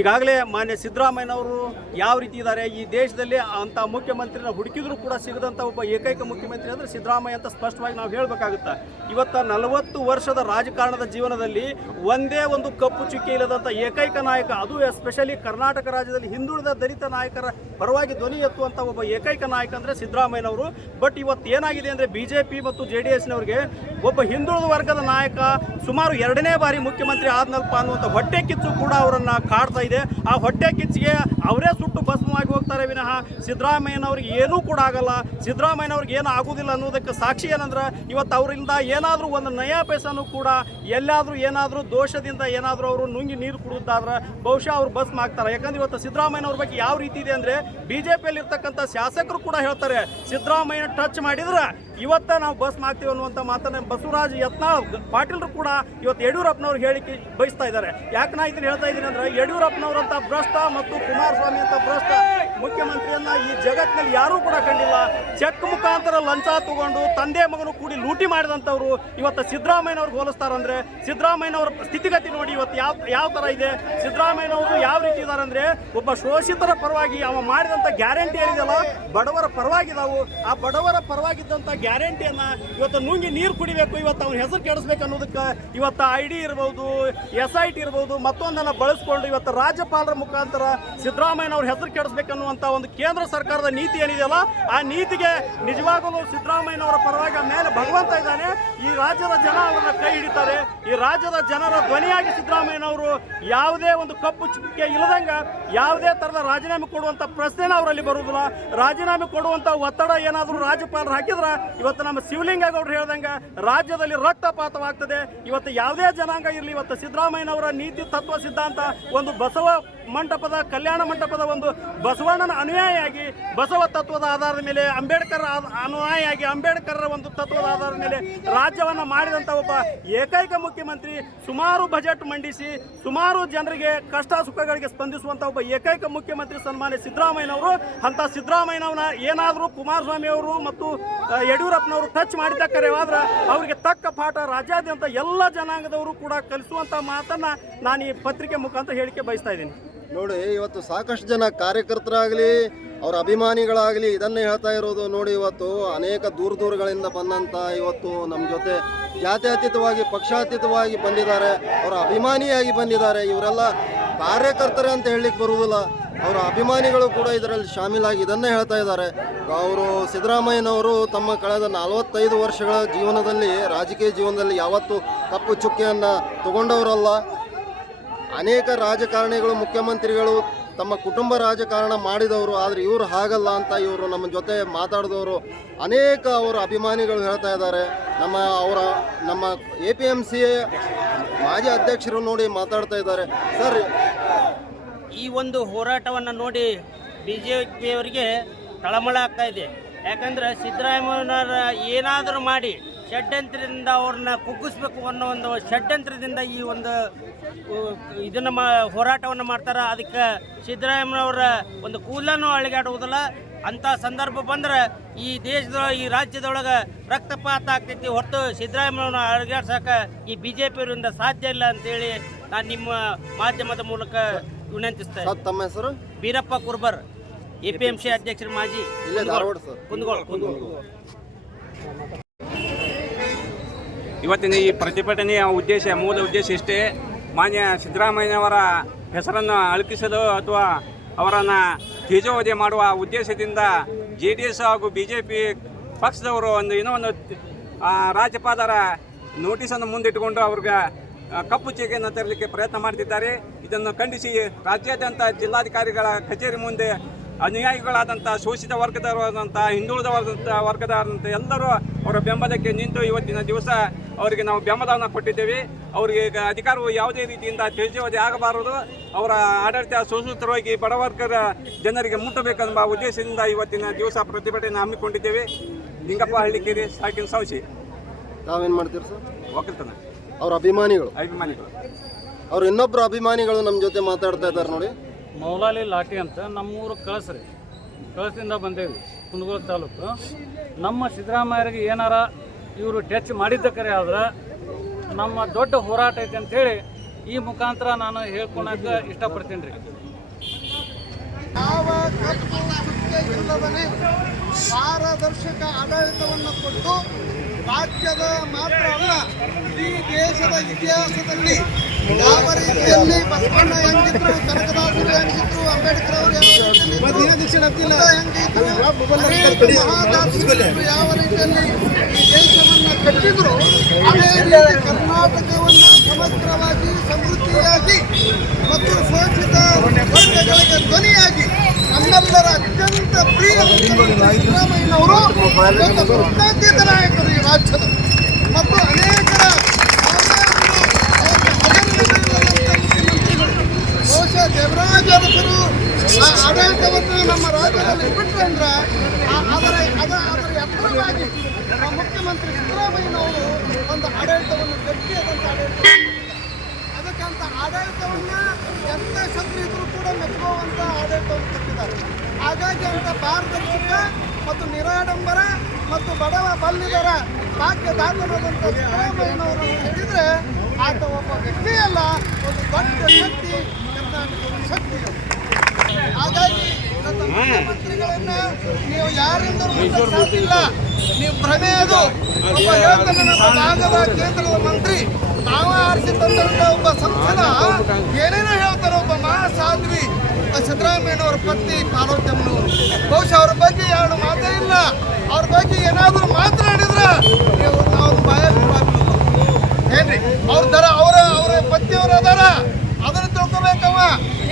ಈಗಾಗಲೇ ಮಾನ್ಯ ಸಿದ್ದರಾಮಯ್ಯನವರು ಯಾವ ರೀತಿ ಇದ್ದಾರೆ? ಈ ದೇಶದಲ್ಲಿ ಅಂಥ ಮುಖ್ಯಮಂತ್ರಿನ ಹುಡುಕಿದ್ರು ಕೂಡ ಸಿಗದಂಥ ಒಬ್ಬ ಏಕೈಕ ಮುಖ್ಯಮಂತ್ರಿ ಅಂದರೆ ಸಿದ್ದರಾಮಯ್ಯ ಅಂತ ಸ್ಪಷ್ಟವಾಗಿ ನಾವು ಹೇಳಬೇಕಾಗುತ್ತೆ. ಇವತ್ತು ನಲವತ್ತು ವರ್ಷದ ರಾಜಕಾರಣದ ಜೀವನದಲ್ಲಿ ಒಂದೇ ಒಂದು ಕಪ್ಪು ಚುಕ್ಕಿ ಇಲ್ಲದಂಥ ಏಕೈಕ ನಾಯಕ, ಅದು ಎಸ್ಪೆಷಲಿ ಕರ್ನಾಟಕ ರಾಜ್ಯದಲ್ಲಿ ಹಿಂದುಳಿದ ದಲಿತ ನಾಯಕರ ಪರವಾಗಿ ಧ್ವನಿ ಎತ್ತುವಂಥ ಒಬ್ಬ ಏಕೈಕ ನಾಯಕ ಅಂದರೆ ಸಿದ್ದರಾಮಯ್ಯನವರು. ಬಟ್ ಇವತ್ತು ಏನಾಗಿದೆ ಅಂದರೆ ಬಿ ಜೆ ಪಿ ಮತ್ತು ಜೆ ಡಿ ಎಸ್ನವರಿಗೆ ಒಬ್ಬ ಹಿಂದುಳಿದ ವರ್ಗದ ನಾಯಕ ಸುಮಾರು ಎರಡನೇ ಬಾರಿ ಮುಖ್ಯಮಂತ್ರಿ ಆದ್ನಲ್ಪ ಅನ್ನುವಂಥ ಹೊಟ್ಟೆ ಕಿಚ್ಚು ಕೂಡ ಅವರನ್ನು ಕಾಡ್ತಾ ಇದೆ. ಆ ಹೊಟ್ಟೆ ಕಿಚ್ಚಿಗೆ ಅವರೇ ಸುಟ್ಟು ಭಸ್ಮವಾಗಿ ಹೋಗ್ತಾರೆ ವಿನಃ ಸಿದ್ದರಾಮಯ್ಯನವ್ರಿಗೆ ಏನೂ ಕೂಡ ಆಗಲ್ಲ. ಸಿದ್ದರಾಮಯ್ಯನವ್ರಿಗೆ ಏನು ಆಗುವುದಿಲ್ಲ ಅನ್ನೋದಕ್ಕೆ ಸಾಕ್ಷಿ ಏನಂದ್ರೆ ಇವತ್ತು ಅವರಿಂದ ಏನಾದರೂ ಒಂದು ನಯಾ ಪೈಸನೂ ಕೂಡ ಎಲ್ಲಾದರೂ ಏನಾದರೂ ದೋಷದಿಂದ ಏನಾದರೂ ಅವರು ನುಂಗಿ ನೀರು ಕುಡಿದಾದ್ರೆ ಬಹುಶಃ ಅವ್ರು ಭಸ್ಮ ಆಗ್ತಾರೆ. ಯಾಕಂದ್ರೆ ಇವತ್ತು ಸಿದ್ದರಾಮಯ್ಯನವ್ರ ಬಗ್ಗೆ ಯಾವ ರೀತಿ ಇದೆ ಅಂದರೆ ಬಿ ಜೆ ಪಿಯಲ್ಲಿ ಇರ್ತಕ್ಕಂಥ ಶಾಸಕರು ಕೂಡ ಹೇಳ್ತಾರೆ, ಸಿದ್ದರಾಮಯ್ಯ ಟಚ್ ಮಾಡಿದ್ರೆ ಇವತ್ತ ನಾವು ಬಸ್ ಮಾಡ್ತೀವಿ ಅನ್ನುವಂಥ ಮಾತನ್ನ ಬಸವರಾಜ್ ಯತ್ನಾಳ್ ಪಾಟೀಲ್ರು ಕೂಡ ಇವತ್ತು ಯಡಿಯೂರಪ್ಪನವ್ರು ಹೇಳಿಕೆ ಬಯಸ್ತಾ ಇದ್ದಾರೆ. ಯಾಕೆ ನಾ ಇದನ್ನ ಹೇಳ್ತಾ ಇದ್ದೀನಿ ಅಂದ್ರೆ ಯಡಿಯೂರಪ್ಪನವರಂತ ಭ್ರಷ್ಟ ಮತ್ತು ಕುಮಾರಸ್ವಾಮಿ ಅಂತ ಭ್ರಷ್ಟ ಮುಖ್ಯಮಂತ್ರಿಯನ್ನ ಈ ಜಗತ್ತಿನಲ್ಲಿ ಯಾರೂ ಕೂಡ ಕಂಡಿಲ್ಲ. ಚೆಕ್ ಮುಖಾಂತರ ಲಂಚ ತಗೊಂಡು ತಂದೆ ಮಗನು ಕೂಡಿ ಲೂಟಿ ಮಾಡಿದಂಥವ್ರು ಇವತ್ತು ಸಿದ್ದರಾಮಯ್ಯನವ್ರಿಗೆ ಹೋಲಿಸ್ತಾರಂದ್ರೆ ಸಿದ್ದರಾಮಯ್ಯನವರ ಸ್ಥಿತಿಗತಿ ನೋಡಿ ಇವತ್ತು ಯಾವ ಯಾವ ಥರ ಇದೆ. ಸಿದ್ದರಾಮಯ್ಯನವರು ಯಾವ ರೀತಿ ಇದ್ದಾರೆ ಅಂದರೆ ಒಬ್ಬ ಶೋಷಿತರ ಪರವಾಗಿ ಅವ ಮಾಡಿದಂಥ ಗ್ಯಾರಂಟಿ ಏನಿದೆಯಲ್ಲ, ಬಡವರ ಪರವಾಗಿದಾವು. ಆ ಬಡವರ ಪರವಾಗಿದ್ದಂಥ ಗ್ಯಾರಂಟಿಯನ್ನು ಇವತ್ತು ನುಂಗಿ ನೀರು ಕುಡಿಬೇಕು, ಇವತ್ತು ಅವ್ನ ಹೆಸರು ಕೆಡಿಸ್ಬೇಕು ಅನ್ನೋದಕ್ಕೆ ಇವತ್ತು ಐ ಡಿ ಇರ್ಬೋದು ಎಸ್ ಐ ಟಿ ಇರ್ಬೋದು, ಮತ್ತೊಂದನ್ನು ಬಳಸ್ಕೊಂಡು ಇವತ್ತು ರಾಜ್ಯಪಾಲರ ಮುಖಾಂತರ ಸಿದ್ದರಾಮಯ್ಯನವ್ರ ಹೆಸರು ಕೆಡಿಸ್ಬೇಕನ್ನುವಂಥ ಒಂದು ಕೇಂದ್ರ ಸರ್ಕಾರದ ನೀತಿ ಏನಿದೆಯಲ್ಲ, ಆ ನೀತಿಗೆ ನಿಜವಾಗಲೂ ಸಿದ್ದರಾಮಯ್ಯನವರ ಪರವಾಗಿ ಮೇಲೆ ಭಗವಂತ ಇದ್ದಾನೆ. ಈ ರಾಜ್ಯದ ಜನ ಅವರನ್ನ ಕೈ ಹಿಡಿತಾರೆ. ಈ ರಾಜ್ಯದ ಜನರ ಧ್ವನಿಯಾಗಿ ಸಿದ್ದರಾಮಯ್ಯನವರು ಯಾವುದೇ ಒಂದು ಕಪ್ಪು ಚುಕ್ಕೆ ಇಲ್ಲದಂಗ ಯಾವುದೇ ತರದ ರಾಜೀನಾಮೆ ಕೊಡುವಂತ ಪ್ರಶ್ನೆ ಅವರಲ್ಲಿ ಬರುವುದಿಲ್ಲ. ರಾಜೀನಾಮೆ ಕೊಡುವಂತ ಒತ್ತಡ ಏನಾದರೂ ರಾಜ್ಯಪಾಲರು ಹಾಕಿದ್ರ, ಇವತ್ತು ನಮ್ಮ ಶಿವಲಿಂಗೇಗೌಡರು ಹೇಳ್ದಂಗ ರಾಜ್ಯದಲ್ಲಿ ರಕ್ತಪಾತವಾಗ್ತದೆ. ಇವತ್ತು ಯಾವುದೇ ಜನಾಂಗ ಇರಲಿ, ಇವತ್ತು ಸಿದ್ದರಾಮಯ್ಯನವರ ನೀತಿ, ತತ್ವ, ಸಿದ್ಧಾಂತ ಒಂದು ಬಸವ ಮಂಟಪದ ಕಲ್ಯಾಣ ಮಂಟಪದ ಒಂದು ಬಸವಣ್ಣನ ಅನುಯಾಯಿಯಾಗಿ ಬಸವ ತತ್ವದ ಆಧಾರದ ಮೇಲೆ ಅಂಬೇಡ್ಕರ್ ಅನುಯಾಯಿಯಾಗಿ ಅಂಬೇಡ್ಕರ್ ಒಂದು ತತ್ವದ ಆಧಾರದ ಮೇಲೆ ರಾಜ್ಯವನ್ನು ಮಾಡಿದಂತ ಒಬ್ಬ ಏಕೈಕ ಮುಖ್ಯಮಂತ್ರಿ ಸುಮಾರು ಬಜೆಟ್ ಮಂಡಿಸಿ ಸುಮಾರು ಜನರಿಗೆ ಕಷ್ಟ ಸುಖಗಳಿಗೆ ಸ್ಪಂದಿಸುವಂತ ಒಬ್ಬ ಏಕೈಕ ಮುಖ್ಯಮಂತ್ರಿ ಸನ್ಮಾನ್ಯ ಸಿದ್ದರಾಮಯ್ಯನವರು ಅಂತ ಸಿದ್ದರಾಮಯ್ಯನವನ ಏನಾದರೂ ಕುಮಾರಸ್ವಾಮಿ ಅವರು ಮತ್ತು ಯಡಿಯೂರಪ್ಪನವರು ಟಚ್ ಮಾಡಿದ ಆದ್ರೆ ಅವರಿಗೆ ತಕ್ಕ ಪಾಠ ರಾಜ್ಯಾದ್ಯಂತ ಎಲ್ಲ ಜನಾಂಗದವರು ಕೂಡ ಕಲಿಸುವಂಥ ಮಾತನ್ನ ನಾನು ಈ ಪತ್ರಿಕೆ ಮುಖಾಂತರ ಹೇಳಿಕೆ ಬಯಸ್ತಾ ಇದ್ದೀನಿ. ನೋಡಿ, ಇವತ್ತು ಸಾಕಷ್ಟು ಜನ ಕಾರ್ಯಕರ್ತರಾಗಲಿ, ಅವರ ಅಭಿಮಾನಿಗಳಾಗಲಿ ಇದನ್ನೇ ಹೇಳ್ತಾ ಇರೋದು ನೋಡಿ, ಇವತ್ತು ಅನೇಕ ದೂರ ದೂರಗಳಿಂದ ಬಂದಂಥ ಇವತ್ತು ನಮ್ಮ ಜೊತೆ ಜಾತ್ಯತೀತವಾಗಿ, ಪಕ್ಷಾತೀತವಾಗಿ ಬಂದಿದ್ದಾರೆ. ಅವರ ಅಭಿಮಾನಿಯಾಗಿ ಬಂದಿದ್ದಾರೆ. ಇವರೆಲ್ಲ ಕಾರ್ಯಕರ್ತರೇ ಅಂತ ಹೇಳಲಿಕ್ಕೆ ಬರುವುದಿಲ್ಲ. ಅವರ ಅಭಿಮಾನಿಗಳು ಕೂಡ ಇದರಲ್ಲಿ ಶಾಮೀಲಾಗಿ ಇದನ್ನೇ ಹೇಳ್ತಾ ಇದ್ದಾರೆ. ಅವರು ಸಿದ್ದರಾಮಯ್ಯನವರು ತಮ್ಮ ಕಳೆದ ನಲವತ್ತೈದು ವರ್ಷಗಳ ಜೀವನದಲ್ಲಿ, ರಾಜಕೀಯ ಜೀವನದಲ್ಲಿ ಯಾವತ್ತೂ ಕಪ್ಪು ಚುಕ್ಕೆಯನ್ನು ತಗೊಂಡವರಲ್ಲ. ಅನೇಕ ರಾಜಕಾರಣಿಗಳು, ಮುಖ್ಯಮಂತ್ರಿಗಳು ತಮ್ಮ ಕುಟುಂಬ ರಾಜಕಾರಣ ಮಾಡಿದವರು, ಆದರೆ ಇವರು ಹಾಗಲ್ಲ ಅಂತ ಇವರು ನಮ್ಮ ಜೊತೆ ಮಾತಾಡಿದವರು ಅನೇಕ ಅವರ ಅಭಿಮಾನಿಗಳು ಹೇಳ್ತಾ ಇದ್ದಾರೆ. ನಮ್ಮ ಅವರ, ನಮ್ಮ ಎ ಪಿ ಎಂ ಸಿ ಮಾಜಿ ಅಧ್ಯಕ್ಷರು ನೋಡಿ ಮಾತಾಡ್ತಾ ಇದ್ದಾರೆ. ಸರ್, ಈ ಒಂದು ಹೋರಾಟವನ್ನು ನೋಡಿ ಬಿ ಜೆ ಪಿಯವರಿಗೆ ತಳಮಳ ಆಗ್ತಾ ಇದೆ. ಯಾಕಂದರೆ ಸಿದ್ದರಾಮಯ್ಯನವರ ಏನಾದರೂ ಮಾಡಿ ಷಡ್ಯಂತ್ರದಿಂದ ಅವ್ರನ್ನ ಕುಗ್ಗಿಸ್ಬೇಕು ಅನ್ನೋ ಒಂದು ಷಡ್ಯಂತ್ರದಿಂದ ಈ ಒಂದು ಇದನ್ನು ಮಾ ಹೋರಾಟವನ್ನು ಮಾಡ್ತಾರೆ. ಅದಕ್ಕೆ ಸಿದ್ದರಾಮಯ್ಯನವರ ಒಂದು ಕೂಲನ್ನು ಅಳಿಗಾಡುವುದಿಲ್ಲ. ಅಂಥ ಸಂದರ್ಭ ಬಂದ್ರೆ ಈ ದೇಶದ ಈ ರಾಜ್ಯದೊಳಗೆ ರಕ್ತಪಾತ ಆಗ್ತೈತಿ ಹೊರತು ಸಿದ್ದರಾಮಯ್ಯನವ್ರನ್ನ ಅಳಗಾಡ್ಸೋಕೆ ಈ ಬಿ ಜೆ ಪಿಯವರಿಂದ ಸಾಧ್ಯ ಇಲ್ಲ ಅಂತೇಳಿ ನಾನು ನಿಮ್ಮ ಮಾಧ್ಯಮದ ಮೂಲಕ ವಿನಂತಿಸ್ತೇನೆ. ತಮ್ಮ ಹೆಸರು? Beerappa Kurbar A P M C ಅಧ್ಯಕ್ಷರು ಮಾಜಿ. ಕುಂದಗೋಳ ಕುಂದಗೋಳ ಇವತ್ತಿನ ಈ ಪ್ರತಿಭಟನೆಯ ಉದ್ದೇಶ, ಮೂಲ ಉದ್ದೇಶ ಇಷ್ಟೇ. ಮಾನ್ಯ ಸಿದ್ದರಾಮಯ್ಯನವರ ಹೆಸರನ್ನು ಅಳುಕಿಸಲು ಅಥವಾ ಅವರನ್ನು ತೇಜೋವಧಿ ಮಾಡುವ ಉದ್ದೇಶದಿಂದ ಜೆ ಡಿ ಎಸ್ ಹಾಗೂ ಬಿ ಜೆ ಪಿ ಪಕ್ಷದವರು ಒಂದು ಏನೋ ಒಂದು ರಾಜ್ಯಪಾಲರ ನೋಟಿಸನ್ನು ಮುಂದಿಟ್ಟುಕೊಂಡು ಅವ್ರಿಗೆ ಕಪ್ಪು ಚೀಕೆಯನ್ನು ತರಲಿಕ್ಕೆ ಪ್ರಯತ್ನ ಮಾಡ್ತಿದ್ದಾರೆ. ಇದನ್ನು ಖಂಡಿಸಿ ರಾಜ್ಯಾದ್ಯಂತ ಜಿಲ್ಲಾಧಿಕಾರಿಗಳ ಕಚೇರಿ ಮುಂದೆ ಅನುಯಾಯಿಗಳಾದಂಥ ಶೋಷಿತ ವರ್ಗದವರಾದಂಥ ಹಿಂದುಳಿದ ವರ್ಗದ ವರ್ಗದವರಂಥ ಎಲ್ಲರೂ ಅವರ ಬೆಂಬಲಕ್ಕೆ ನಿಂತು ಇವತ್ತಿನ ದಿವಸ ಅವರಿಗೆ ನಾವು ಬೆಂಬಲವನ್ನು ಕೊಟ್ಟಿದ್ದೇವೆ. ಅವರಿಗೆ ಈಗ ಅಧಿಕಾರವು ಯಾವುದೇ ರೀತಿಯಿಂದ ತ್ಯಜ್ಯವಾದಿ ಆಗಬಾರದು. ಅವರ ಆಡಳಿತ ಸುಸೂತ್ರವಾಗಿ ಬಡವರ್ಗದ ಜನರಿಗೆ ಮುಟ್ಟಬೇಕೆಂಬ ಉದ್ದೇಶದಿಂದ ಇವತ್ತಿನ ದಿವಸ ಪ್ರತಿಭಟನೆ ಹಮ್ಮಿಕೊಂಡಿದ್ದೇವೆ. ಲಿಂಗಪ್ಪ ಹಳ್ಳಿಕೇರಿ ಸಾಕಿನ ಸೌಸಿ ತಾವೇನು ಮಾಡ್ತೀರಿ ಸರ್? ಒಕ್ಕಲ್ತನ ಅವ್ರ ಅಭಿಮಾನಿಗಳು. ಅಭಿಮಾನಿಗಳು. ಅವ್ರ ಇನ್ನೊಬ್ಬರು ಅಭಿಮಾನಿಗಳು ನಮ್ಮ ಜೊತೆ ಮಾತಾಡ್ತಾ ಇದ್ದಾರೆ ನೋಡಿ. ಮೌಲಾಲಿ ಲಾಟಿ ಅಂತ ನಮ್ಮೂರು ಕಳಸ್ರಿ ಕಳಸದಿಂದ ಬಂದೇವಿ, ಕುಂದಗೋಳ ತಾಲೂಕು. ನಮ್ಮ ಸಿದ್ದರಾಮಯ್ಯರಿಗೆ ಏನಾರ ಇವರು ಟಚ್ ಮಾಡಿದ್ದ ಕರೆ ಆದ್ರೆ ನಮ್ಮ ದೊಡ್ಡ ಹೋರಾಟ ಐತೆ ಅಂತೇಳಿ ಈ ಮುಖಾಂತರ ನಾನು ಹೇಳ್ಕೊಳಕ್ಕೆ ಇಷ್ಟಪಡ್ತೀನಿ ರೀ. ಯಾವ ಪಾರದರ್ಶಕ ಆಡಳಿತವನ್ನು ಕೊಟ್ಟು ರಾಜ್ಯದ ಮಾತ್ರ ಅಲ್ಲ ಇಡೀ ದೇಶದ ಇತಿಹಾಸದಲ್ಲಿ ಯಾವ ರೀತಿಯಲ್ಲಿ ಬಸವಣ್ಣ ಹೆಂಗಿದ್ರು ಕನಕದಾಸರು ಹೆಂಗಿದ್ರು ಅಂಬೇಡ್ಕರ್ ಅವರು ಹೆಂಗಿದ್ರು, ಮಹಾದಾಸರು ಯಾವ ರೀತಿಯಲ್ಲಿ ಈ ದೇಶವನ್ನ ಕಟ್ಟಿದ್ರು ಅದೇ ರೀತಿ ಕರ್ನಾಟಕವನ್ನು ಸಮಗ್ರವಾಗಿ ಸಮೃದ್ಧಿಯಾಗಿ ಮತ್ತು ಶೋಷಿತ ವರ್ಗಗಳಿಗೆ ಧ್ವನಿಯಾಗಿ ನಮ್ಮೆಲ್ಲರ ಅತ್ಯಂತ ಪ್ರಿಯ ಸಿದ್ದರಾಮಯ್ಯನವರು ಒಂದು ನಾಯಕರು ಈ ರಾಜ್ಯದ. ಮತ್ತು ಅನೇಕರ ಆಶಯಗಳು, ಅವರ ಅಗಲಿಕೆಗೊಳ್ಳುವಂಥ ಮುಖ್ಯಮಂತ್ರಿಗಳು. ಬಹುಶಃ ದೇವರಾಜ ಅರಸರು ಆ ಆಡಳಿತವನ್ನು ನಮ್ಮ ರಾಜ್ಯದಲ್ಲಿ ಬಿಟ್ಟರು ಅಂದ್ರೆ ಅದರ ಅದ ಅದರ ಎತ್ತರವಾಗಿ ನಮ್ಮ ಮುಖ್ಯಮಂತ್ರಿ ಸಿದ್ದರಾಮಯ್ಯನವರು ಒಂದು ಆಡಳಿತವನ್ನು ಗಟ್ಟಿಯಾದಂಥ ಆಡಳಿತ ಅದಕ್ಕಂತ ಆಡಳಿತವನ್ನ ಎಂತ ಶತ್ರು ಇದ್ರೂ ಕೂಡ ಮೆಚ್ಚುವಂತ ಆಡಳಿತವನ್ನು ಕೊಟ್ಟಿದ್ದಾರೆ. ಹಾಗಾಗಿ ಅಂತ ಪಾರದರ್ಶಕ ಮತ್ತು ನಿರಾಡಂಬರ ಮತ್ತು ಬಡವ ಬಲ್ಲಿದರ ಭಾಗ್ಯದಾತನಾದಂಥ ಸಿದ್ದರಾಮಯ್ಯನವರು ಹೇಳಿದ್ರೆ, ಆತ ಒಬ್ಬ ವ್ಯಕ್ತಿಯಲ್ಲ, ಒಂದು ದೊಡ್ಡ ಶಕ್ತಿ ಕರ್ನಾಟಕದ ಶಕ್ತಿ ಅದು. ಹಾಗಾಗಿ ಮುಖ್ಯಮಂತ್ರಿಗಳನ್ನ ನೀವು ಯಾರಿಂದ ಸಾಧಿಲ್ಲ ನೀವು ಭ್ರಮೆ ಅದು ಒಬ್ಬ ಹೇಳ್ತಾನೆ ನಮ್ಮ ಭಾಗದ ಕೇಂದ್ರದ ಮಂತ್ರಿ ತಾವ ಆರಿಸಿ ತಂದಂತ ಒಬ್ಬ ಸಂಸದ ಏನೇನೋ ಹೇಳ್ತಾರೆ ಒಬ್ಬ ಮಹಾಸಾಧ್ವಿ ಸಿದ್ದರಾಮಯ್ಯನವರ ಪತ್ನಿ ಪಾರ್ವತಮ್ಮನವರು ಬಹುಶಃ ಅವ್ರ ಬಗ್ಗೆ ಎರಡು ಮಾತೇ ಇಲ್ಲ ಅವ್ರ ಬಗ್ಗೆ ಏನಾದರೂ ಮಾತನಾಡಿದ್ರೆ ನೀವು ಬಾಯಲ್ಲಿ ಏನ್ರಿ ಅವ್ರ ದರ ಅವರ ಅವರ ಪತಿಯವರು ಅದಾರ ತಿಳ್ಕೊಬೇಕವ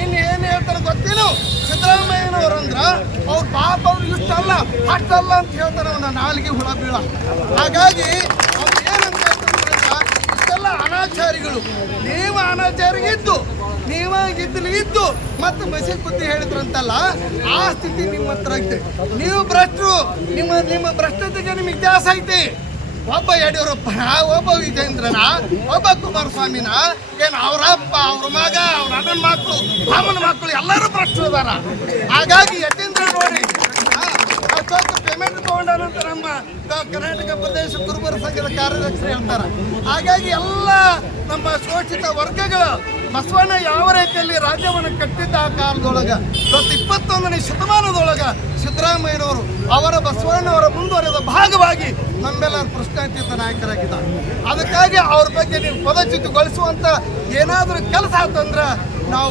ಇನ್ನು ಏನು ಹೇಳ್ತಾರೆ ಗೊತ್ತೇನು? ಸಿದ್ದರಾಮಯ್ಯನವ್ರು ಅಂದ್ರ ಅವ್ರ ಪಾಪ ಅವ್ರು ಇಷ್ಟಲ್ಲ, ಅಷ್ಟಲ್ಲ ಅಂತ ಹೇಳ್ತಾರೆ ಅವನ ನಾಲಿಗೆ ಹುಳ ಬೀಳ. ಹಾಗಾಗಿ ಅವ್ರು ಏನಂತ ಹೇಳ್ತಾರೆ ಇಷ್ಟೆಲ್ಲ ಅನಾಚಾರಿಗಳು. ನೀವು ಅನಾಚಾರಿಗಿದ್ದು ಇದ್ದಲ್ಲಿ ಇದ್ದು, ಮತ್ತೆ ಮಸಿ ಬುದ್ಧಿ ಹೇಳಿದ್ರಂತಲ್ಲ, ಆ ಸ್ಥಿತಿ ನಿಮ್ಮ ಹತ್ರ ಐತೆ. ನೀವು ಭ್ರಷ್ಟರು, ನಿಮ್ಮ ನಿಮ್ಮ ಭ್ರಷ್ಟತೆಗೆ ನಿಮ್ಗೆ ಇತಿಹಾಸ ಐತಿ. ಒಬ್ಬ ಯಡಿಯೂರಪ್ಪನ ಒಬ್ಬ ವಿಜೇಂದ್ರನ ಒಬ್ಬ ಕುಮಾರಸ್ವಾಮಿನ, ಏನ್ ಅವ್ರ ಅಪ್ಪ, ಅವ್ರ ಮಗ, ಅವ್ರ ಅಣ್ಣನ ಮಕ್ಕಳು ಅಮ್ಮನ ಮಕ್ಕಳು ಎಲ್ಲರೂ ಪ್ರಶ್ನೆ ಅದಾರ ಹಾಗಾಗಿ ಯತೀಂದ್ರ ನೋಡಿ ಪೇಮೆಂಟ್ ತಗೊಂಡಾರಂತ ನಮ್ಮ ಕರ್ನಾಟಕ ಪ್ರದೇಶ ಕುರುಬರ ಸಂಘದ ಕಾರ್ಯದರ್ಶಿ ಹೇಳ್ತಾರ. ಹಾಗಾಗಿ ಎಲ್ಲ ನಮ್ಮ ಶೋಷಿತ ವರ್ಗಗಳು ಬಸವಣ್ಣ ಯಾವ ರೀತಿಯಲ್ಲಿ ರಾಜ್ಯವನ್ನು ಕಟ್ಟಿದ್ದ ಆ ಕಾಲದೊಳಗ, ಇವತ್ತು ಇಪ್ಪತ್ತೊಂದನೇ ಶತಮಾನದೊಳಗ ಸಿದ್ದರಾಮಯ್ಯನವರು ಅವರ ಬಸವಣ್ಣವರ ಮುಂದುವರೆದ ಭಾಗವಾಗಿ ನಮ್ಮೆಲ್ಲರ ಪ್ರಶ್ನಾತೀತ ನಾಯಕರಾಗಿದ್ದಾರೆ. ಅದಕ್ಕಾಗಿ ಅವ್ರ ಬಗ್ಗೆ ನೀವು ಪದಚ್ಯುತಿಗೊಳಿಸುವಂತ ಏನಾದರೂ ಕೆಲಸ ಆತಂದ್ರೆ ನಾವು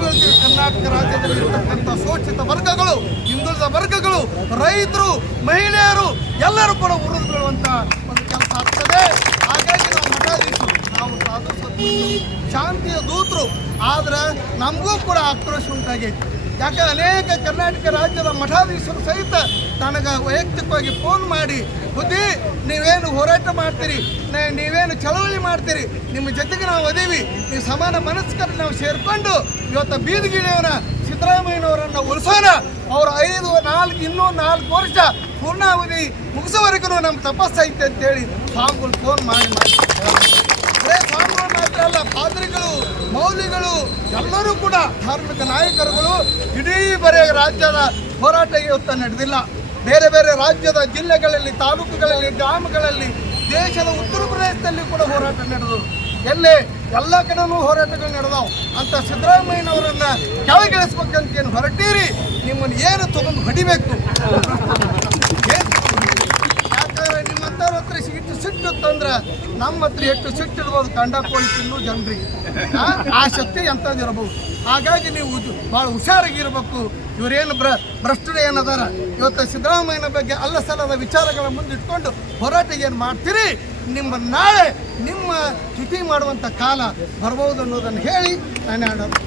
ಬೀಳ್ತೀವಿ ಕರ್ನಾಟಕ ರಾಜ್ಯದಲ್ಲಿ ಇರ್ತಕ್ಕಂಥ ಶೋಷಿತ ವರ್ಗಗಳು, ಹಿಂದುಳಿದ ವರ್ಗಗಳು, ರೈತರು, ಮಹಿಳೆಯರು ಎಲ್ಲರೂ ಕೂಡ ಉರಿದು ಬೀಳುವಂಥ ಒಂದು ಕೆಲಸ ಆಗ್ತದೆ. ಹಾಗಾಗಿ ನಾವು ಮಠಾಧೀಶರು ಸಾಧು ಶಾಂತಿಯ ದೂತರು. ಆದ್ರೆ ನಮಗೂ ಕೂಡ ಆಕ್ರೋಶ ಉಂಟಾಗೈತಿ. ಯಾಕೆ ಅನೇಕ ಕರ್ನಾಟಕ ರಾಜ್ಯದ ಮಠಾಧೀಶರು ಸಹಿತ ನನಗೆ ವೈಯಕ್ತಿಕವಾಗಿ ಫೋನ್ ಮಾಡಿ, ಬುದ್ಧಿ, ನೀವೇನು ಹೋರಾಟ ಮಾಡ್ತೀರಿ? ನೀವೇನು ಚಳವಳಿ ಮಾಡ್ತೀರಿ? ನಿಮ್ಮ ಜೊತೆಗೆ ನಾವು ಒದೀವಿ ನೀವು ಸಮಾನ ಮನಸ್ಕರ ನಾವು ಸೇರಿಕೊಂಡು ಇವತ್ತು ಬೀದಿಗಿಳಿಯವನ ಸಿದ್ದರಾಮಯ್ಯನವರನ್ನು ಉಳಿಸೋಣ ಅವರು ಐದು, ನಾಲ್ಕು, ಇನ್ನೂ ನಾಲ್ಕು ವರ್ಷ ಪೂರ್ಣಾವಧಿ ಮುಗಿಸೋವರೆಗೂ ನಮ್ಮ ತಪಸ್ಸೈತೆ ಅಂತೇಳಿ ಸ್ವಾಮಿಗಳು ಫೋನ್ ಮಾಡಿ ಮಾಡಿ. ಬರೇ ಸ್ವಾಮಿಗಳು ಮಾತ್ರ ಅಲ್ಲ, ಪಾದ್ರಿಗಳು, ಮೌಲಿಗಳು, ಎಲ್ಲರೂ ಕೂಡ ಧಾರ್ಮಿಕ ನಾಯಕರುಗಳು ಇಡೀ ಬರೆಯ ರಾಜ್ಯದ ಹೋರಾಟ ಇವತ್ತು ನಡೆದಿಲ್ಲ. ಬೇರೆ ಬೇರೆ ರಾಜ್ಯದ ಜಿಲ್ಲೆಗಳಲ್ಲಿ, ತಾಲೂಕುಗಳಲ್ಲಿ, ಗ್ರಾಮಗಳಲ್ಲಿ, ದೇಶದ ಉತ್ತರ ಪ್ರದೇಶದಲ್ಲಿ ಕೂಡ ಹೋರಾಟ ನಡೆದು, ಎಲ್ಲೇ ಎಲ್ಲ ಕಡೆನೂ ಹೋರಾಟಗಳು ನಡೆದವು. ಅಂತ ಸಿದ್ದರಾಮಯ್ಯನವರನ್ನ ಕೆಳಗಿಳಿಸ್ಬೇಕಂತ ಏನು ಹೊರಟೀರಿ, ನಿಮ್ಮನ್ನು ಏನು ತಗೊಂಡು ಹೊಡಿಬೇಕು? ಯಾಕಂದ್ರೆ ನಿಮ್ಮಂಥವ್ರ ಹತ್ರ ಸಿಟ್ಟು ತಂದ್ರೆ ನಮ್ಮ ಹತ್ರ ಎಷ್ಟು ಸಿಟ್ಟು ಇರ್ಬೋದು ಕಂಡ ಕೋಳಿ ತಿನ್ನು ಜನರಿಗೆ. ಆ ಶಕ್ತಿ ಎಂಥದ್ದಿರಬಹುದು ಹಾಗಾಗಿ ನೀವು ಭಾಳ ಹುಷಾರಾಗಿರ್ಬೇಕು. ಇವರೇನು ಭ್ರ ಭ್ರಷ್ಟರು ಏನದಾರ? ಇವತ್ತು ಸಿದ್ದರಾಮಯ್ಯನ ಬಗ್ಗೆ ಅಲ್ಲ ಸಲ್ಲದ ವಿಚಾರಗಳ ಮುಂದಿಟ್ಕೊಂಡು ಹೋರಾಟ ಏನು ಮಾಡ್ತೀರಿ? ನಿಮ್ಮ ನಾಳೆ ನಿಮ್ಮ ಚ್ಯುತಿ ಮಾಡುವಂಥ ಕಾಲ ಬರ್ಬೋದು ಅನ್ನೋದನ್ನು ಹೇಳಿ, ನಾನು ಆಡೋದು